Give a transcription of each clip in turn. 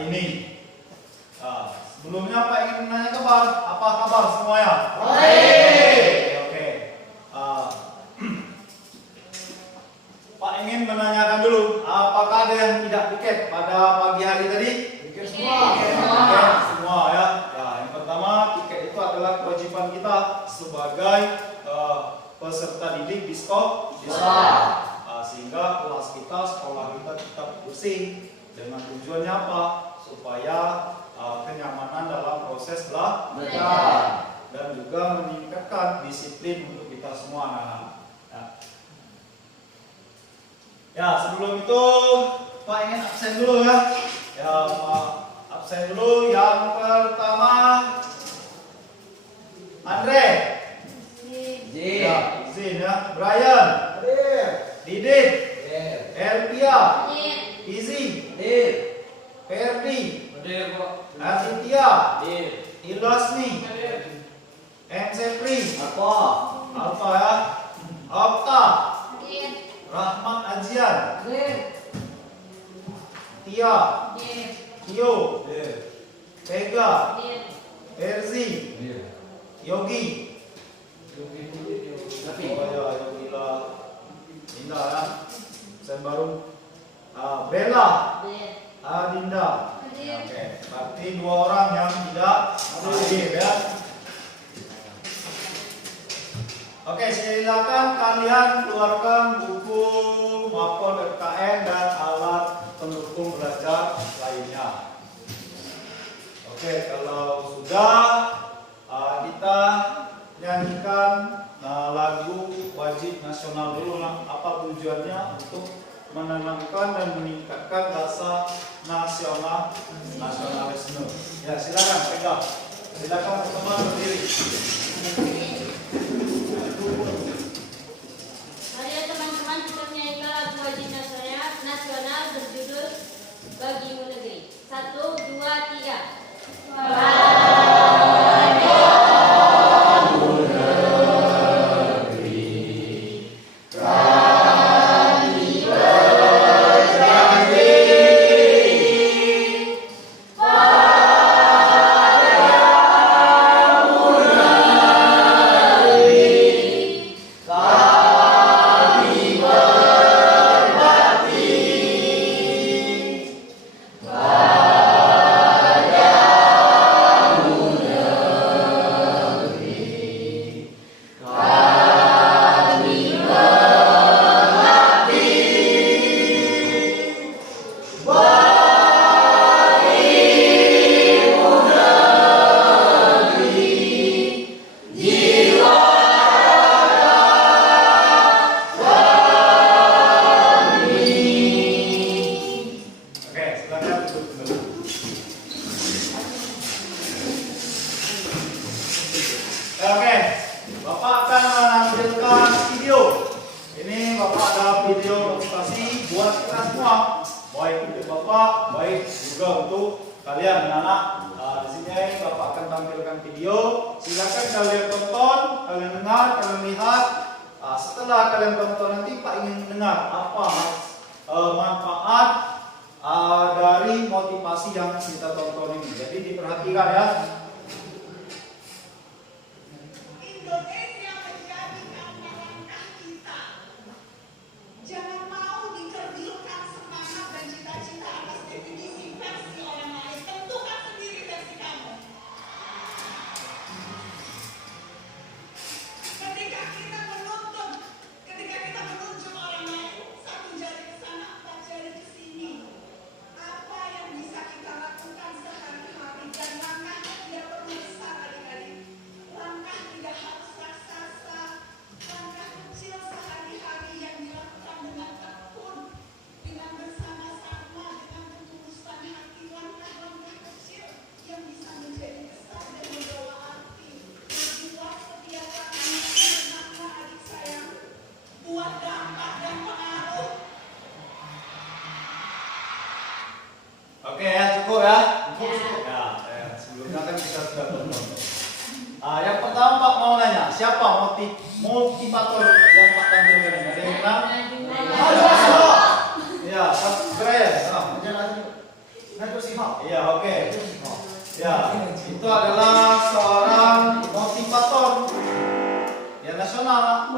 hari ini. Sebelumnya Pak ingin menanya kabar. Apa kabar semuanya? Baik. Oke. Pak ingin menanyakan dulu, apakah ada yang tidak piket pada pagi hari tadi? Piket semua. Piket semua ya. Ya, yang pertama piket itu adalah kewajiban kita sebagai peserta didik di sekolah. Sehingga kelas kita, sekolah kita tetap bersih. Dengan tujuannya apa? Supaya kenyamanan dalam proses belajar dan juga meningkatkan disiplin untuk kita semua anak-anak. Ya, sebelum itu Pak ingin absen dulu ya. Ya, Pak absen dulu. Yang pertama Andre. Ya, izin ya. Brian. Didit. Elvia. Izzy. Ferdi. Aditya. Ilasni. Sepri. Alfa ya. Okta. Rahmat Ajian. Tia. Tio. Vega. Erzi. Yogi. Yogi lah. Indah ya. Saya baru. Bella. Adinda. Oke, berarti 2 orang yang tidak hadir ya. Oke, silakan kalian keluarkan buku maupun RKN dan alat pendukung belajar lainnya. Oke, kalau sudah kita nyanyikan lagu wajib nasional dulu. Apa tujuannya? Untuk menanamkan dan meningkatkan rasa nasionalisme. Ya, silakan pegang. Silakan teman-teman berdiri. Mari ya teman-teman kita menyanyikan lagu wajib nasional berjudul Bagimu Negeri. 1, 2, 3. Oke, Bapak akan menampilkan video. Ini Bapak ada video motivasi buat kita semua, baik untuk Bapak, baik juga untuk kalian anak-anak. Di sini Bapak akan tampilkan video. Silakan kalian tonton, kalian dengar, kalian lihat. Setelah kalian tonton nanti Pak ingin dengar apa manfaat dari motivasi yang kita tonton ini. Jadi diperhatikan ya. Indonesia menjadi langkah kita. Jangan mau diterjunkan semangat dan cita-cita atas definisi versi orang lain. Tentukan sendiri versi kamu. Ketika kita menuntut orang lain, 1 jari ke sana, 4 jari ke sini. Apa yang bisa kita lakukan sehari-hari dan langkahnya tidak perlu besar adik-adik. Langkah tidak harus raksasa, langkah kecil sehari-hari yang dilakukan dengan tekun, dengan bersama-sama, dengan ketulusan hati. Langkah-langkah kecil yang bisa menjadi besar dan membawa arti. Buat setiap langkah adik sayang, buat dampak dan pengaruh. Oke ya, cukup ya. Ya, sebelumnya kan kita sudah tonton. Yang pertama Pak mau nanya, siapa motivator yang Pak tampilkan ini? Ada yang kenal? Ya, Brian. Iya, oke. Ya, itu adalah seorang motivator yang nasional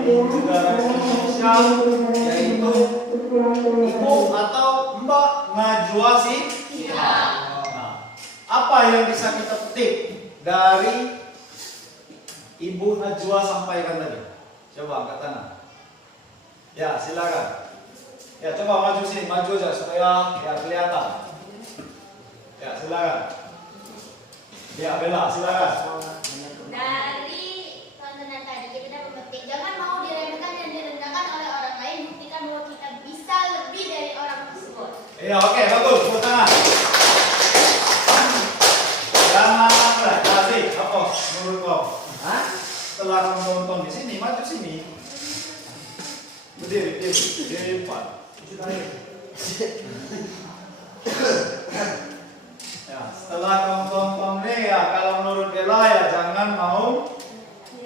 di negara Indonesia, yaitu Ibu atau Mbak Najwa Shihab. Nah, apa yang bisa kita petik dari Ibu Najwa sampaikan tadi? Coba angkat tangan. Ya, silakan. Ya, coba maju sini, maju aja supaya ya kelihatan. Ya, silakan. Ya, Bella, silakan. Dari tontonan tadi kita dapat petik, jangan mau diremehkan dan direndahkan oleh orang lain, buktikan bahwa kita bisa lebih dari orang tersebut. Iya, oke, bagus, tepuk tangan. Jangan kasih, apa menurut kau? Setelah kamu nonton di sini, maju sini. Berdiri, di depan. Ya, setelah kamu tonton nih ya, kalau menurut Bella ya jangan mau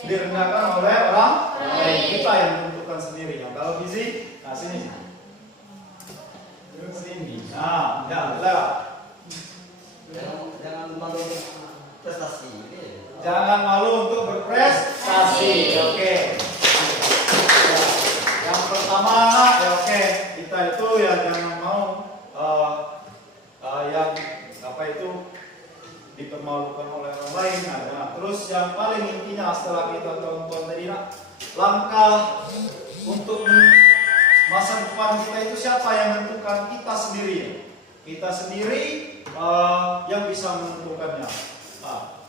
direndahkan oleh orang lain. Kita yang tentukan sendiri. Ya, kalau gizi, nah sini. Sini. Nah, ya, Bella. Jangan malu prestasi. Jangan malu untuk berprestasi. Oke. Ya, yang pertama ya oke, kita itu ya jangan mau yang apa itu dipermalukan oleh orang lain. Nah, terus yang paling intinya setelah kita tonton tadi, langkah untuk masa depan kita itu siapa yang menentukan? Kita sendiri. Kita sendiri yang bisa menentukannya.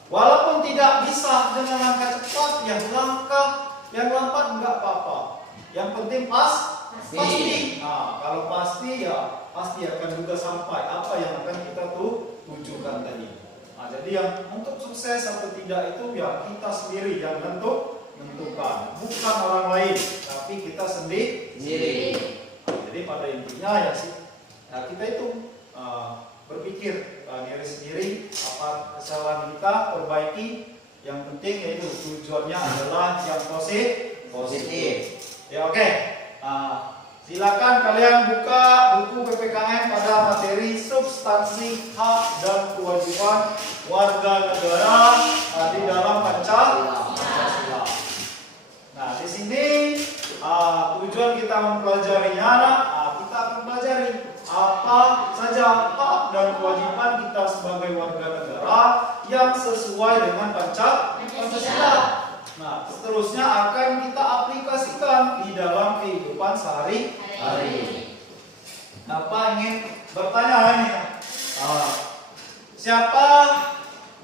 Walaupun tidak bisa dengan langkah cepat, yang lambat enggak apa-apa. Yang penting pasti. Nah, kalau pasti ya pasti akan juga sampai apa yang akan kita tujukan tadi. Nah, jadi yang untuk sukses atau tidak itu ya kita sendiri yang menentukan, bukan orang lain, tapi kita sendiri. Jadi pada intinya ya sih, ya kita itu berpikir diri sendiri, apa kesalahan kita perbaiki. Yang penting yaitu tujuannya adalah yang positif. Ya oke. Silakan kalian buka buku PPKN pada materi substansi hak dan kewajiban warga negara di dalam Pancasila. Nah, di sini tujuan kita mempelajarinya, kita akan pelajari apa saja hak dan kewajiban kita sebagai warga negara yang sesuai dengan Pancasila. Nah, seterusnya akan kita aplikasikan di dalam kehidupan sehari-hari. Apa ingin bertanya ini? Siapa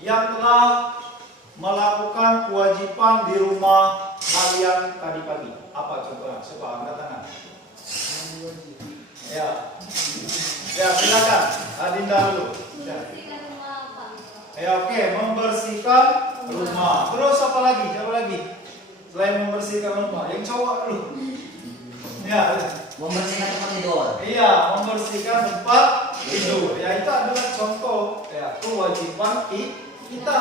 yang telah melakukan kewajiban di rumah kalian tadi pagi? Apa contohnya? Coba angkat tangan. Ya, silakan. Adinda dulu. Ya, oke, membersihkan rumah. Terus apa lagi? Siapa lagi? Selain membersihkan rumah, yang cowok dulu. Ya, Membersihkan tempat tidur. iya, membersihkan tempat tidur. Ya, itu adalah contoh ya kewajiban kita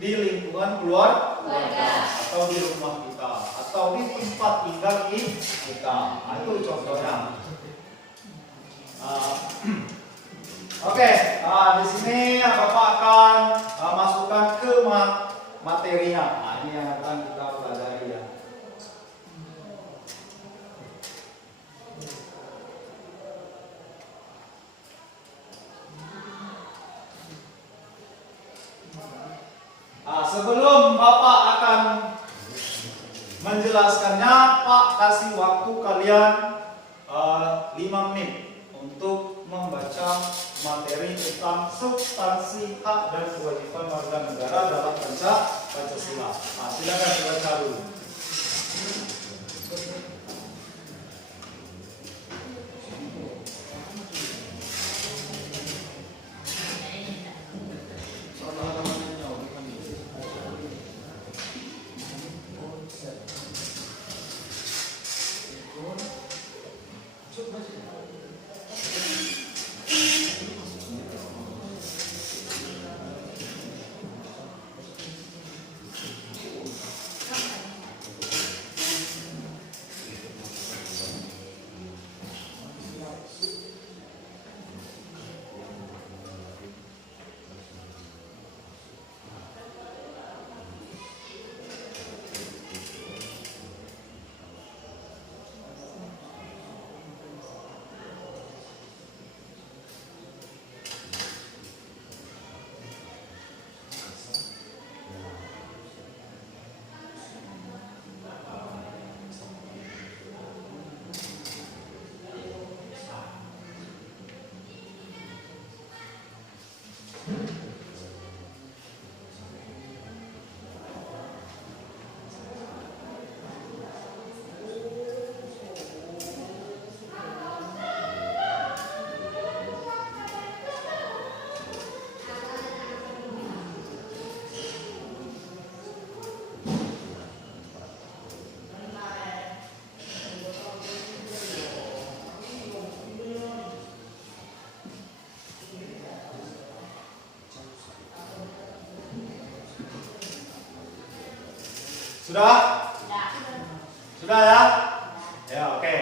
di lingkungan keluarga atau di rumah kita atau di tempat tinggal kita. Nah, itu contohnya. Oke, di sini Bapak akan masukkan ke materinya. Nah, ini yang akan kita pelajari ya. Sebelum Bapak akan menjelaskannya, Pak kasih waktu kalian 5 menit untuk membaca materi tentang substansi hak dan kewajiban warga negara dalam Pancasila. Nah, silakan dibaca dulu. Sudah? Sudah ya? Ya, oke.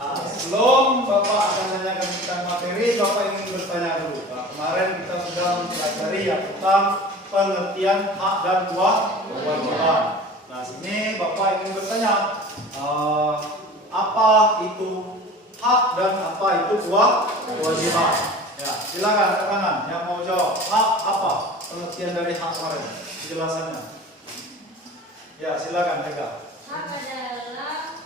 Nah, sebelum Bapak akan menanyakan tentang materi, Bapak ingin bertanya dulu. Nah, kemarin kita sudah mempelajari ya tentang pengertian hak dan kewajiban. Nah, sini Bapak ingin bertanya, apa itu hak dan apa itu kewajiban? Ya, silakan angkat tangan yang mau jawab. Hak apa? Pengertian dari hak kemarin, penjelasannya. Ya, silakan Ega. Hak adalah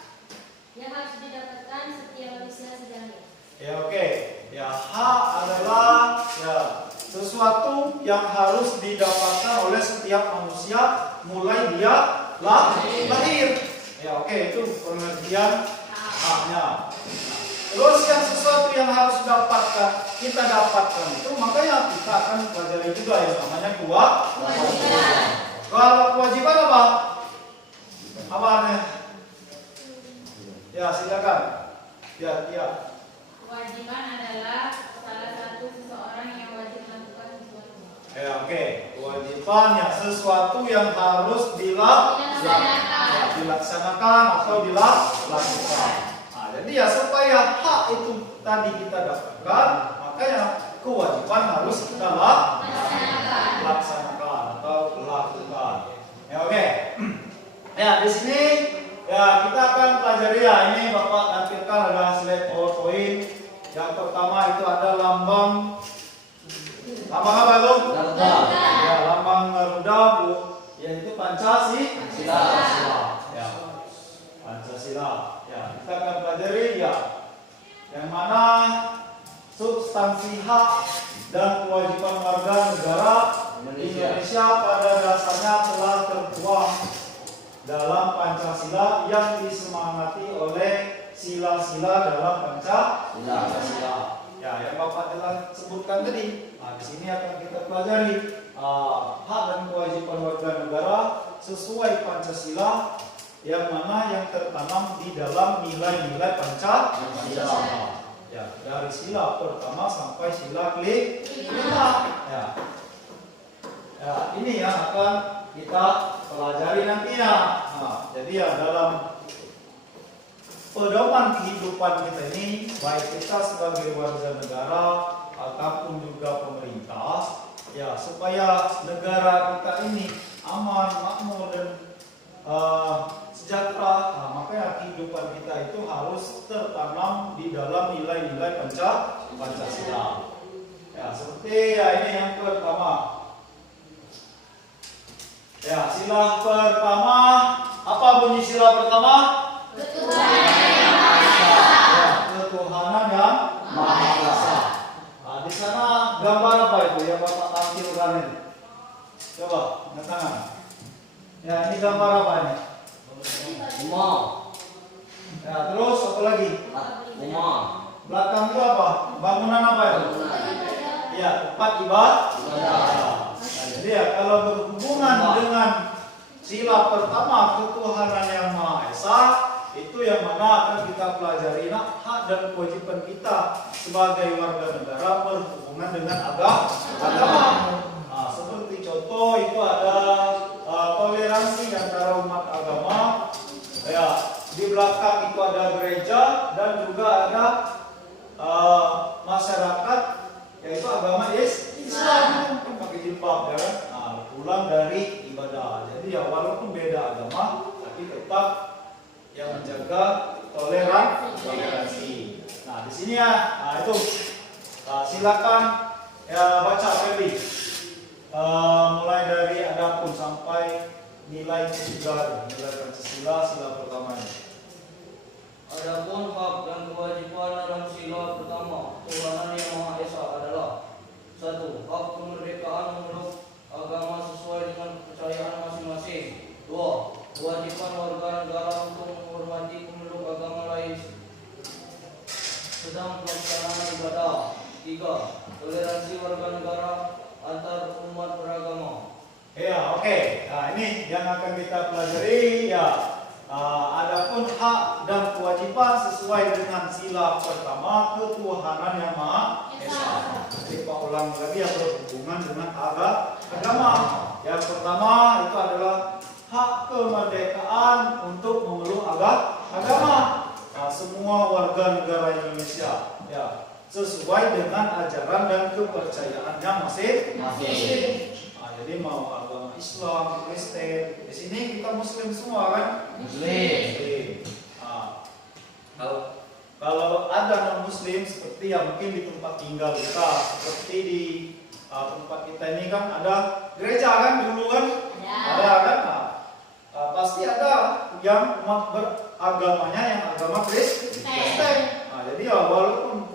yang harus didapatkan setiap manusia sejalan. Ya, oke. Ya, hak adalah ya sesuatu yang harus didapatkan oleh setiap manusia mulai dia lahir. Ya, oke, itu pengertian haknya. Terus yang sesuatu yang harus kita dapatkan itu, makanya kita akan pelajari juga yang namanya kewajiban. Kalau kewajiban apa? Apa artinya? Ya, silakan. Ya. Kewajiban adalah salah satu seseorang yang wajib melakukan sesuatu. Ya, oke. Kewajiban ya sesuatu yang harus dilaksanakan atau dilakukan. Nah, jadi ya supaya hak itu tadi kita dapatkan, makanya kewajiban harus kita laksanakan atau lakukan. Ya, oke. Ya, di sini ya kita akan pelajari ya. Ini Bapak tampilkan ada slide PowerPoint. Yang pertama itu ada lambang apa tuh? Garuda. Ya, lambang Garuda, Bu. Yaitu Pancasila. Ya. Pancasila. Ya, kita akan pelajari ya. Yang mana substansi hak dan kewajiban warga negara Indonesia pada dasarnya telah tertuang dalam Pancasila yang disemangati oleh sila-sila dalam Pancasila. Ya, yang Bapak telah sebutkan tadi. Nah, di sini akan kita pelajari hak dan kewajiban warga negara sesuai Pancasila yang mana yang tertanam di dalam nilai-nilai Pancasila. Ya, dari sila pertama sampai sila kelima. Ya. Ya, ini yang akan kita pelajari nantinya. Nah, jadi ya dalam pedoman kehidupan kita ini, baik kita sebagai warga negara ataupun juga pemerintah, ya supaya negara kita ini aman, makmur dan sejahtera, nah, makanya kehidupan kita itu harus tertanam di dalam nilai-nilai Pancasila. Ya, seperti ya ini yang pertama. Ya, sila pertama, apa bunyi sila pertama? Ketuhanan yang Maha Esa. Nah, di sana gambar apa itu yang Bapak tampilkan ini? Coba, angkat tangan. Ya, ini gambar apa ini? Rumah. Ya, terus apa lagi? Rumah. Belakang itu apa? Bangunan apa itu? Ya, tempat ibadah. Nah, jadi ya kalau berhubungan dengan sila pertama ketuhanan yang Maha Esa, itu yang mana akan kita pelajari hak dan kewajiban kita sebagai warga negara berhubungan dengan agama. Nah, seperti contoh itu ada toleransi antara umat agama. Ya, di belakang itu ada gereja dan juga ada masyarakat yaitu agama Islam kan pakai jilbab ya kan. Nah, pulang dari ibadah. Jadi ya walaupun beda agama tapi tetap yang menjaga toleransi. Nah, di sini ya, nah itu silakan ya baca Feli. Mulai dari adapun sampai nilai juga nilai Pancasila sila pertama ini. Adapun hak dan kewajiban dalam sila pertama Tuhan Yang Maha Esa adalah 1. Hak Tiga, toleransi warga negara antar umat beragama. Ya, oke. Nah, ini yang akan kita pelajari ya. Adapun hak dan kewajiban sesuai dengan sila pertama ketuhanan yang Maha Esa. Jadi Pak ulang lagi yang berhubungan dengan agama. Yang pertama itu adalah hak kemerdekaan untuk memeluk agama. Nah, semua warga negara Indonesia ya sesuai dengan ajaran dan kepercayaannya masing-masing. Jadi mau agama Islam, Kristen, di sini kita Muslim semua kan? Muslim. Kalau ada non Muslim seperti yang mungkin di tempat tinggal kita, seperti di tempat kita ini kan ada gereja kan dulu kan? Ada kan? Pasti ada yang umat beragamanya yang agama Kristen. Jadi ya walaupun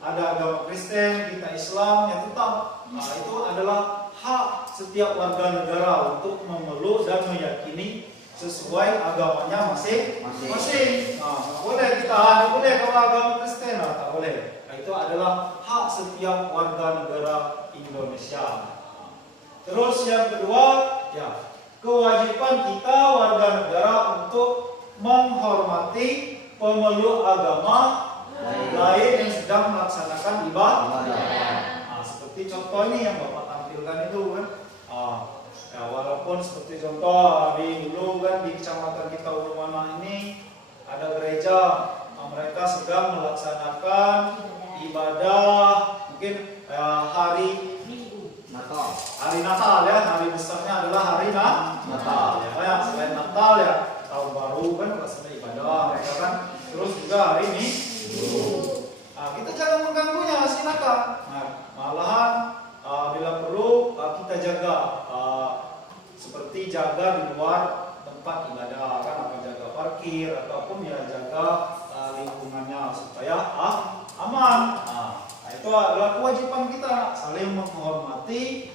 ada agama Kristen, kita Islam, ya tetap itu adalah hak setiap warga negara untuk memeluk dan meyakini sesuai agamanya masing-masing. Boleh kita, boleh kalau agama Kristen, tak boleh. Itu adalah hak setiap warga negara Indonesia. Terus yang kedua, ya kewajiban kita warga negara untuk menghormati pemeluk agama lain yang sedang melaksanakan ibadah. Seperti contoh ini yang Bapak tampilkan itu kan. Ya, walaupun seperti contoh di dulu kan di kecamatan kita Ulumana ini ada gereja, mereka sedang melaksanakan ibadah mungkin hari Natal ya, hari besarnya adalah hari Natal ya. Selain Natal ya tahun baru kan melaksanakan ibadah mereka kan, terus juga hari ini. Kita jangan mengganggunya, silakan. Malahan bila perlu kita jaga seperti jaga di luar tempat ibadah kan, apa jaga parkir ataupun ya jaga lingkungannya supaya aman. Itu adalah kewajiban kita saling menghormati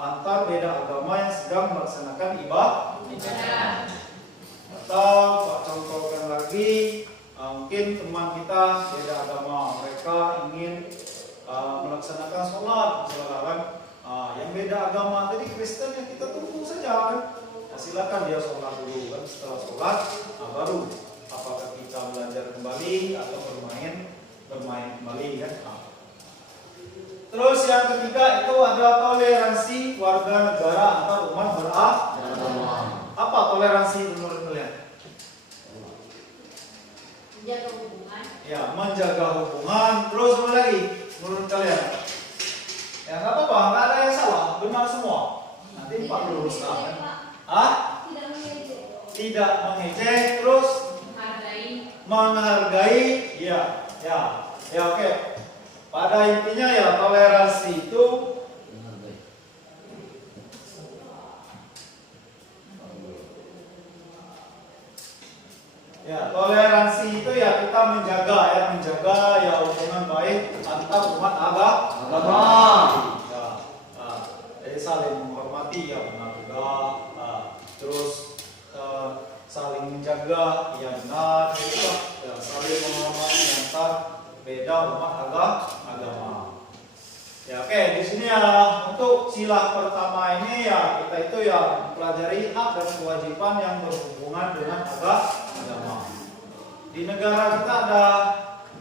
antar beda agama yang sedang melaksanakan ibadah. Atau Pak contohkan lagi, mungkin teman kita beda agama, mereka ingin melaksanakan sholat misalkan, yang beda agama tadi Kristen ya kita tunggu saja kan, silakan dia sholat dulu kan, setelah sholat baru apakah kita belajar kembali atau bermain kembali kan. Terus yang ketiga itu ada toleransi warga negara antar umat beragama. Apa toleransi menurut kalian? Menjaga hubungan. Ya, menjaga hubungan. Terus apa lagi menurut kalian? Ya nggak apa-apa, nggak ada yang salah, benar semua. Nanti Pak luruskan kan? Tidak mengejek, terus menghargai. Ya oke. Pada intinya ya toleransi itu ya kita menjaga ya hubungan baik antar umat agama. Jadi saling menghormati ya benar juga. Terus saling menjaga ya benar juga. Ya, saling menghormati antar beda umat agama. Ya oke, di sini ya untuk sila pertama ini ya kita itu ya mempelajari hak dan kewajiban yang berhubungan dengan agama. Di negara kita ada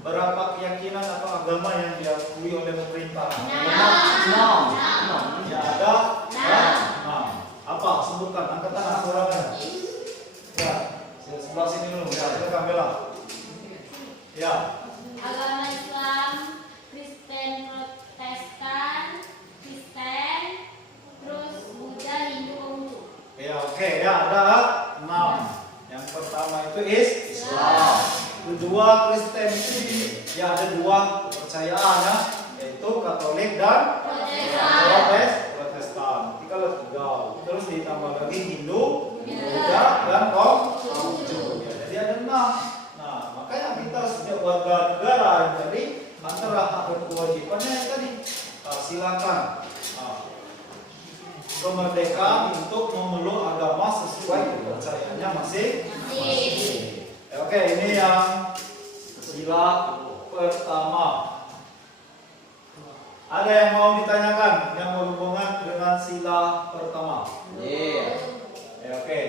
berapa keyakinan atau agama yang diakui oleh pemerintah? Ya ada. Apa? Sebutkan angkatan asurannya. Ya, sebelah sini dulu. Ya, silakan Bella. Ya. Agama Islam, Kristen, Protestan, terus Buddha, Hindu, Konghucu. Ya oke, ya ada 6. Yang pertama itu Islam. Kedua Kristen itu ya ada 2 kepercayaan ya, yaitu Katolik dan Protestan. Nanti kalau 3, terus ditambah lagi Hindu, Buddha dan Konghucu. Ya, jadi ada 6. Makanya kita sejak warga negara jadi antara hak dan kewajibannya yang tadi silakan kemerdekaan untuk memeluk agama sesuai kepercayaannya masing-masing. Oke, ini yang sila pertama. Ada yang mau ditanyakan yang berhubungan dengan sila pertama? Iya. Oke.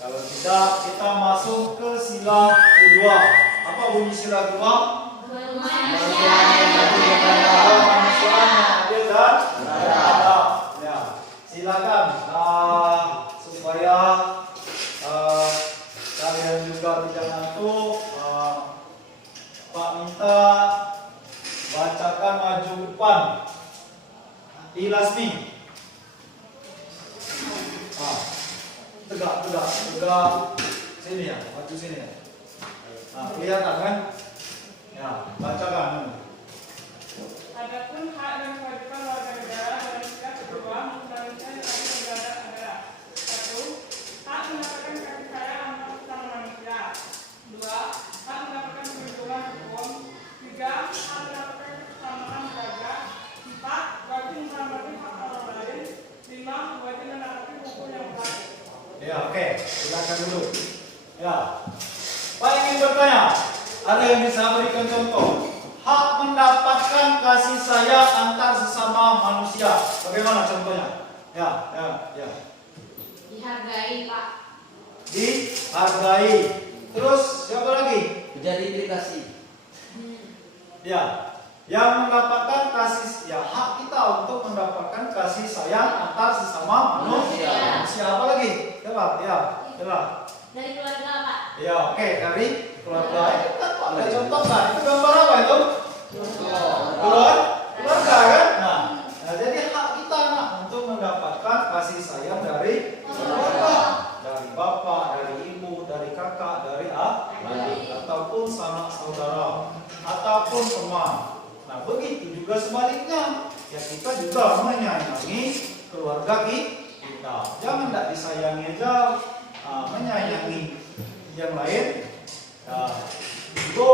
Kalau tidak, kita masuk ke sila kedua. Apa bunyi sila kedua? Manusia yang adil dan beradab. Ya, silakan supaya kalian juga tidak ngantuk. Pak minta bacakan maju depan. Ilasmi. Tegak. Sini ya, maju sini ya. Kelihatan kan? Ya, bacakan. Adapun hak dan kewajiban warga negara dalam sila kedua manusia yang adil dan beradab adalah: 1. Hak mendapatkan kasih sayang antar sesama manusia. 2. Hak mendapatkan perlindungan hukum. 3. Hak mendapatkan keselamatan derajat. 4. Wajib menghormati hak orang lain. 5. Wajib menaati hukum yang berlaku. Ya, oke. Silakan dulu. Ya. Pak ingin bertanya, ada yang bisa berikan contoh? Hak mendapatkan kasih sayang antar sesama manusia. Bagaimana contohnya? Ya. Dihargai, Pak. Dihargai. Terus siapa lagi? Identifikasi. Ya. Yang mendapatkan kasih, ya hak kita untuk mendapatkan kasih sayang antar sesama manusia. Siapa lagi? Coba, ya. Dari keluarga, Pak. Ya, oke, dari keluarga. Ada contoh kan? Itu gambar apa itu? Keluarga kan? Nah, jadi hak kita untuk mendapatkan kasih sayang dari keluarga, dari bapak, dari ibu, dari kakak, dari adik, ataupun sanak saudara, ataupun teman. Nah, begitu juga sebaliknya. Ya kita juga menyayangi keluarga kita. Jangan tidak disayangi aja, menyayangi yang lain. Itu.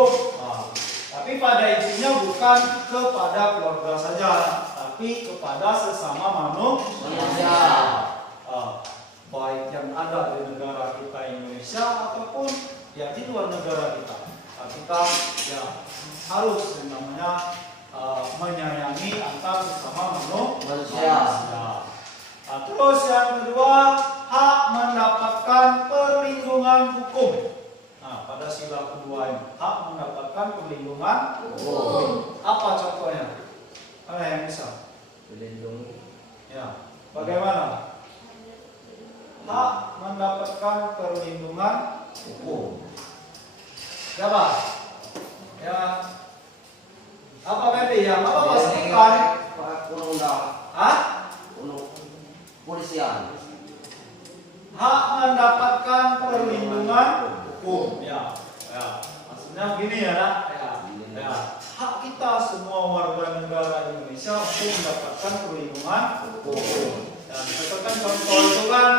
Tapi pada intinya bukan kepada keluarga saja, tapi kepada sesama manusia. Baik yang ada di negara kita Indonesia ataupun ya di luar negara kita. Kita ya harus yang namanya menyayangi antar sesama manusia. Terus yang kedua, hak mendapatkan perlindungan hukum. Nah, pada sila kedua ini, hak mendapatkan perlindungan hukum. Apa contohnya? Ada yang bisa? Melindungi. Ya, bagaimana? Hak mendapatkan perlindungan hukum. Siapa? Ya. Apa Ferdi? Yang apa pastikan? Undang-undang. Polisian. Hak mendapatkan perlindungan hukum. Ya. Maksudnya begini ya, Nak. Ya. Hak kita semua warga negara Indonesia untuk mendapatkan perlindungan hukum. Dan misalkan contoh itu kan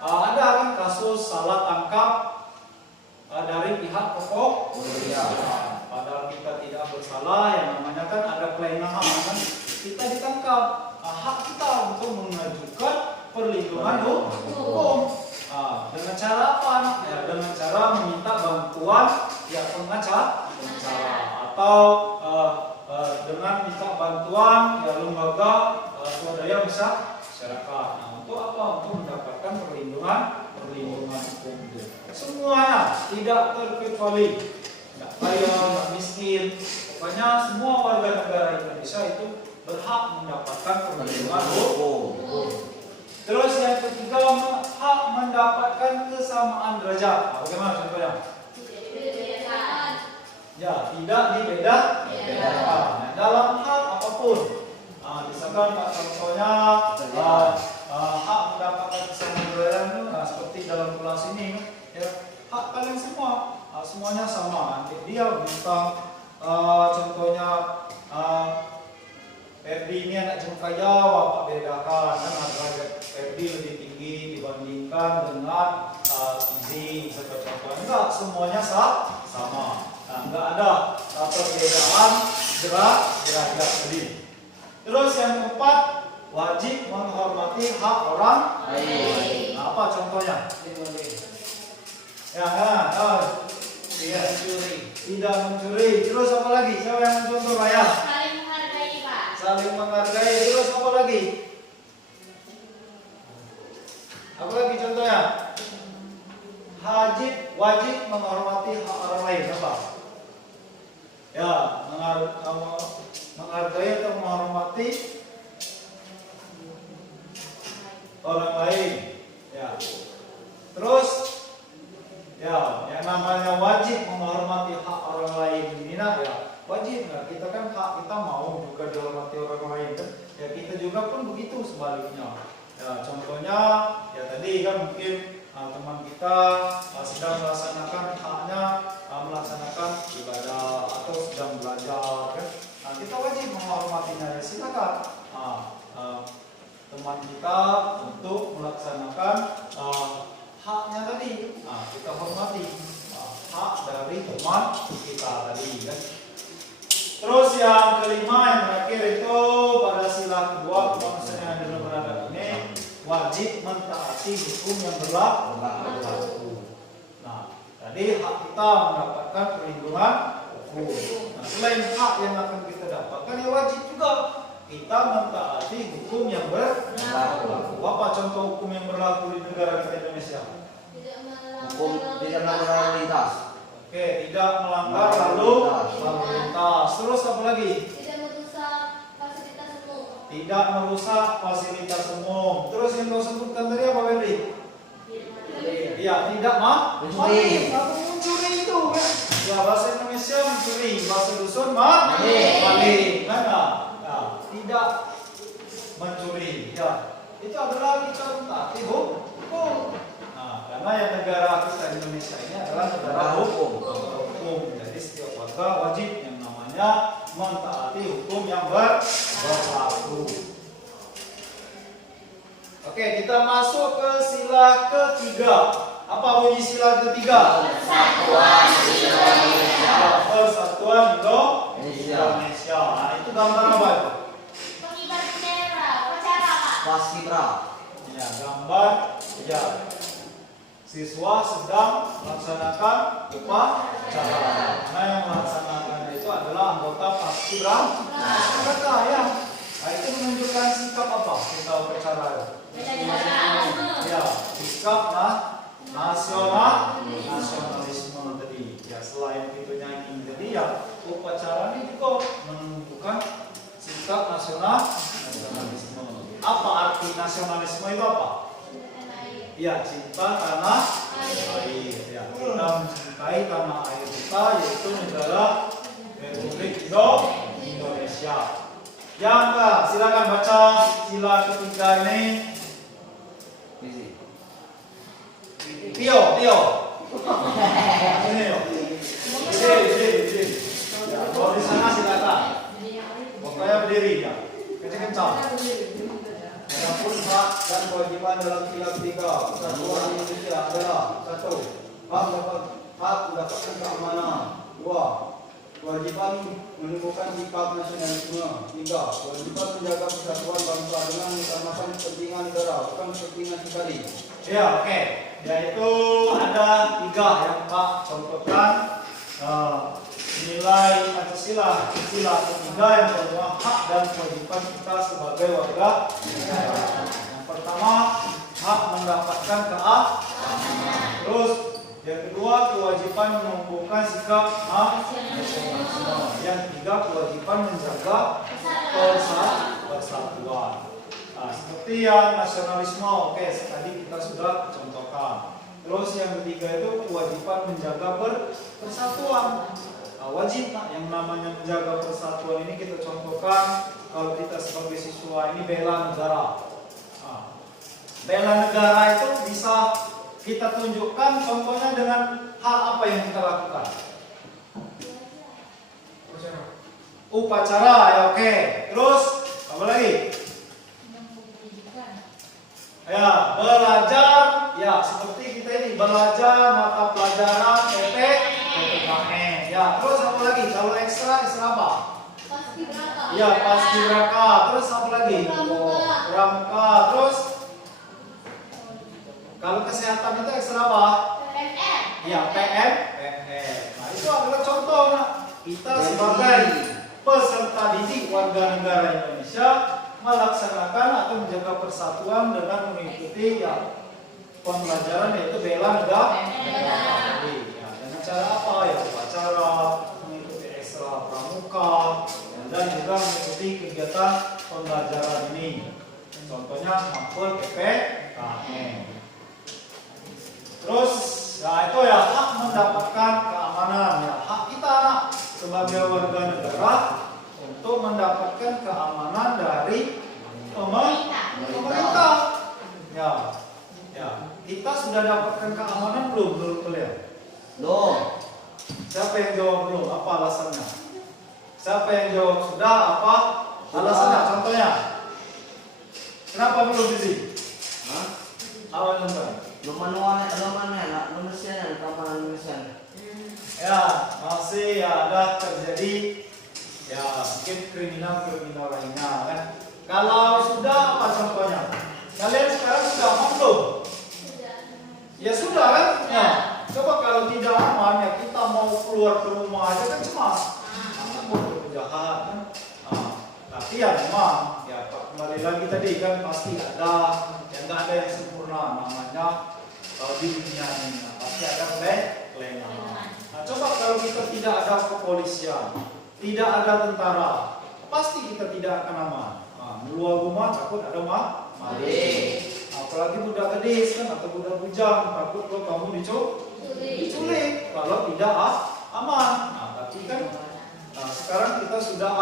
ada kan kasus salah tangkap dari pihak kepolisian. Padahal kita tidak bersalah, yang namanya kan ada kelainan hak kan kita ditangkap. Hak kita untuk mengajukan perlindungan hukum. Dengan cara apa? Ya, dengan cara meminta bantuan ya pengacara atau dengan minta bantuan ya lembaga swadaya masyarakat. Nah, untuk apa? Untuk mendapatkan perlindungan hukum itu. Semuanya tidak terkecuali, tidak kaya, tidak miskin, pokoknya semua warga negara Indonesia itu berhak mendapatkan perlindungan hukum. Terus yang ketiga, hak mendapatkan kesamaan derajat. Nah, bagaimana contohnya? Ya, tidak dibedakan. Nah, dalam hal apapun. Misalkan contohnya hak mendapatkan kesamaan derajat itu, seperti dalam kelas ini, ya, hak kalian semua, semuanya sama. Nanti dia tentang contohnya Ferdi ini anak jengkaya, Bapak bedakan kan derajat Ferdi lebih tinggi dibandingkan dengan Izzy, contohnya. Enggak, semuanya sama. Nah, enggak ada perbedaan derajat tadi. Terus yang keempat, wajib menghormati hak orang lain. Nah, apa contohnya? Tidak mencuri. Terus apa lagi? Siapa yang mencontoh, Raya? Saling menghargai, Pak. saling menghargai. Terus apa lagi? Apa lagi contohnya? Wajib menghormati hak orang lain. Apa? Ya, menghargai atau menghormati orang lain. Ya. Terus, ya, yang namanya wajib menghormati hak orang lain ini ya wajib nggak? Kita kan hak kita mau juga dihormati orang lain kan? Ya kita juga pun begitu sebaliknya. Ya contohnya ya tadi kan mungkin teman kita sedang melaksanakan haknya melaksanakan ibadah atau sedang belajar kan? Nah, kita wajib menghormatinya. Ya silakan teman kita untuk melaksanakan haknya tadi. Nah, kita hormati hak dari teman kita tadi kan. Terus yang kelima yang terakhir itu pada sila kedua kemanusiaan yang dalam beradab ini wajib mentaati hukum yang berlaku. Nah, tadi hak kita mendapatkan perlindungan hukum. Nah, selain hak yang akan kita dapatkan, ya wajib juga kita mentaati hukum yang berlaku. Apa contoh hukum yang berlaku di negara kita Indonesia? Hukum tidak melanggar lalu lintas. Oke, tidak melanggar lalu lintas. Terus apa lagi? Tidak merusak fasilitas umum. Tidak merusak fasilitas umum. Terus yang kau sebutkan tadi apa, Ferdi? Iya, tidak mencuri. Apa mencuri itu kan? Ya, bahasa Indonesia mencuri, bahasa dusun maling. Nah, tidak mencuri. Ya, itu adalah kita mentaati hukum. Nah, karena yang negara kita Indonesia ini adalah negara hukum. Jadi setiap warga wajib yang namanya mentaati hukum yang berlaku. Oke, kita masuk ke sila ketiga. Apa bunyi sila ketiga? Persatuan Indonesia. Persatuan Indonesia. Nah, itu gambar apa itu? Pengibar bendera, upacara Pak. Paskibra. Ya, gambar ya. Siswa sedang melaksanakan upacara. Nah, yang melaksanakan itu adalah anggota paskibraka. Ya. Nah, itu menunjukkan sikap apa kita upacara itu? Ya, sikap nasionalisme tadi. Ya, selain itu nyanyi tadi ya, upacara ini juga menunjukkan sikap nasionalisme. Apa arti nasionalisme itu apa? Ya, cinta tanah air. Ya, kita mencintai tanah air kita yaitu negara Republik Indonesia. Yang silakan baca sila ketiga ini. Tio. Ini yo. Berdiri. Ya, kalau di sana silakan. Pokoknya berdiri ya. Kencang-kencang. Adapun hak dan kewajiban dalam sila ketiga Persatuan Indonesia adalah: 1. Hak mendapatkan keamanan. 2. Kewajiban menumbuhkan sikap nasionalisme. 3. Kewajiban menjaga persatuan bangsa dengan mengutamakan kepentingan negara, bukan kepentingan pribadi. Ya, oke. Yaitu ada 3 yang Pak contohkan. Nilai Pancasila sila ketiga yang pertama hak dan kewajiban kita sebagai warga negara. Yang pertama hak mendapatkan keamanan. Terus yang kedua kewajiban menumbuhkan sikap nasionalisme. Yang ketiga kewajiban menjaga persatuan. Nah, seperti yang nasionalisme, oke, tadi kita sudah contohkan. Terus yang ketiga itu kewajiban menjaga persatuan. Wajib yang namanya menjaga persatuan ini kita contohkan kalau kita sebagai siswa ini bela negara. Bela negara itu bisa kita tunjukkan contohnya dengan hal apa yang kita lakukan. Upacara ya, oke. Terus apa lagi? Ya, belajar ya seperti kita ini belajar mata pelajaran PPKN. Ya, terus apa lagi? Kalau ekstra apa? Paskibraka. Ya, paskibraka. Terus apa lagi? Pramuka. Terus kalau kesehatan itu ekstra apa? PNR. Ya, PNR. Nah, itu adalah contoh. Nah, kita sebagai peserta didik warga negara Indonesia melaksanakan atau menjaga persatuan dengan mengikuti ya pembelajaran yaitu bela negara. Ya, dengan cara apa ya? Upacara, mengikuti ekstra pramuka, dan juga mengikuti kegiatan pembelajaran ini. Contohnya matkul PPKN. Terus ya itu ya hak mendapatkan keamanan ya, hak kita sebagai warga negara untuk mendapatkan keamanan dari pemerintah. Ya, kita sudah dapatkan keamanan belum kalian? Belum. Siapa yang jawab belum? Apa alasannya? Siapa yang jawab sudah? Apa alasannya? Contohnya? Kenapa belum Bizi? Hah? Awal contohnya? Belum manual, belum mesin, keamanan mesin. Ya, masih ada terjadi ya mungkin kriminal lainnya kan. Kalau sudah apa contohnya? Kalian sekarang sudah aman belum? Ya sudah kan? Ya. Coba kalau tidak aman ya kita mau keluar ke rumah aja kan cemas. Mau berjahat kan? Tapi ya memang ya kembali lagi tadi kan pasti ada yang nggak ada yang sempurna namanya di dunia ini. Pasti ada kelemahan. Nah, coba kalau kita tidak ada kepolisian, tidak ada tentara, pasti kita tidak akan aman. Keluar rumah takut ada maling. Apalagi budak gadis kan atau budak bujang takut kalau kamu diculik kalau tidak aman. Nah, tapi kan sekarang kita sudah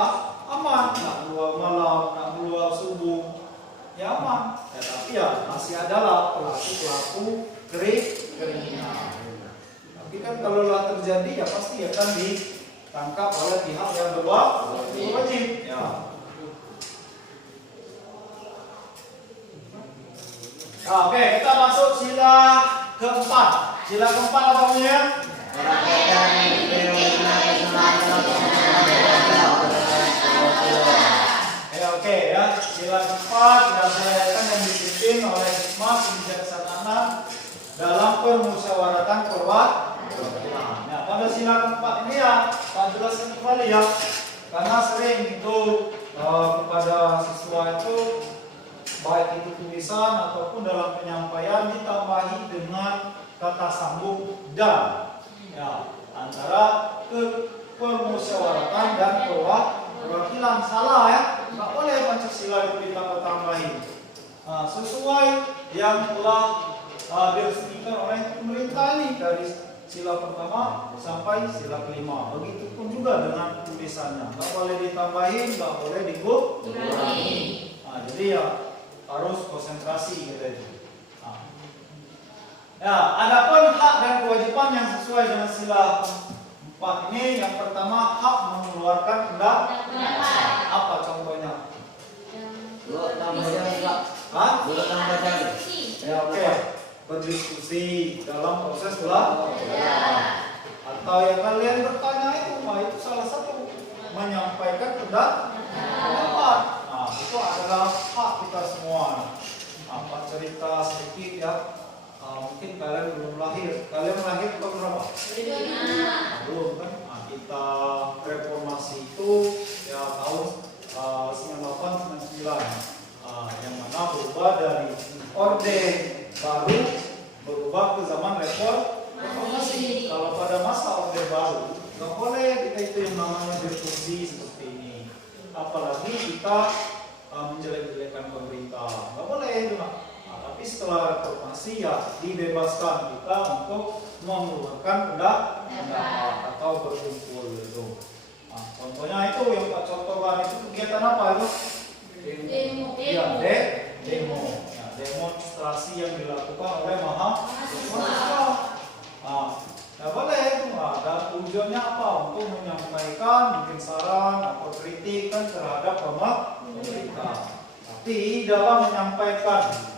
aman, nak keluar malam, nak keluar subuh, ya aman. Ya, tapi ya masih adalah pelaku kriminal. Tapi kan kalau terjadi ya pasti akan ditangkap oleh pihak yang berwajib. Ya. Oke, kita masuk sila keempat. Sila keempat apa namanya? Oke ya, sila keempat berdasarkan yang dipimpin oleh hikmah kebijaksanaan dalam permusyawaratan perwakilan. Nah, pada sila keempat ini ya, Pak jelaskan kembali ya, karena sering itu kepada siswa itu baik itu tulisan ataupun dalam penyampaian ditambahi dengan kata sambung dan ya, antara permusyawaratan dan perwakilan salah ya, nggak boleh Pancasila itu ditambah-tambahin. Sesuai yang telah diresmikan oleh pemerintah ini dari sila pertama sampai sila kelima. Begitupun juga dengan tulisannya, nggak boleh ditambahin, nggak boleh dikurangi. Jadi ya harus konsentrasi gitu aja. Ya, adapun hak dan kewajiban yang sesuai dengan sila 4 ini, yang pertama hak mengeluarkan pendapat. Apa contohnya? Belum tambahnya enggak? Belum tambahnya. Ya oke. Berdiskusi dalam proses belajar. Atau yang kalian bertanya itu salah satu menyampaikan pendapat. Itu adalah hak kita semua. Apa cerita sedikit ya? Mungkin kalian belum lahir. Kalian lahir tahun berapa? Belum kan? Kita reformasi itu ya tahun 98-99, yang mana berubah dari orde baru berubah ke zaman reformasi. Kalau pada masa orde baru nggak boleh kita itu yang namanya diskusi seperti ini. Apalagi kita menjelek-jelekan pemerintah, nggak boleh itu tapi setelah reformasi ya dibebaskan kita untuk mengeluarkan pendapat atau berkumpul gitu. Contohnya itu yang Pak contohkan itu kegiatan apa itu? Demo. Ya, demo. Ya, demonstrasi yang dilakukan oleh mahasiswa. Nggak boleh itu. Dan tujuannya apa? Untuk menyampaikan, bikin saran atau kritik kan terhadap pemerintah. Tapi dalam menyampaikan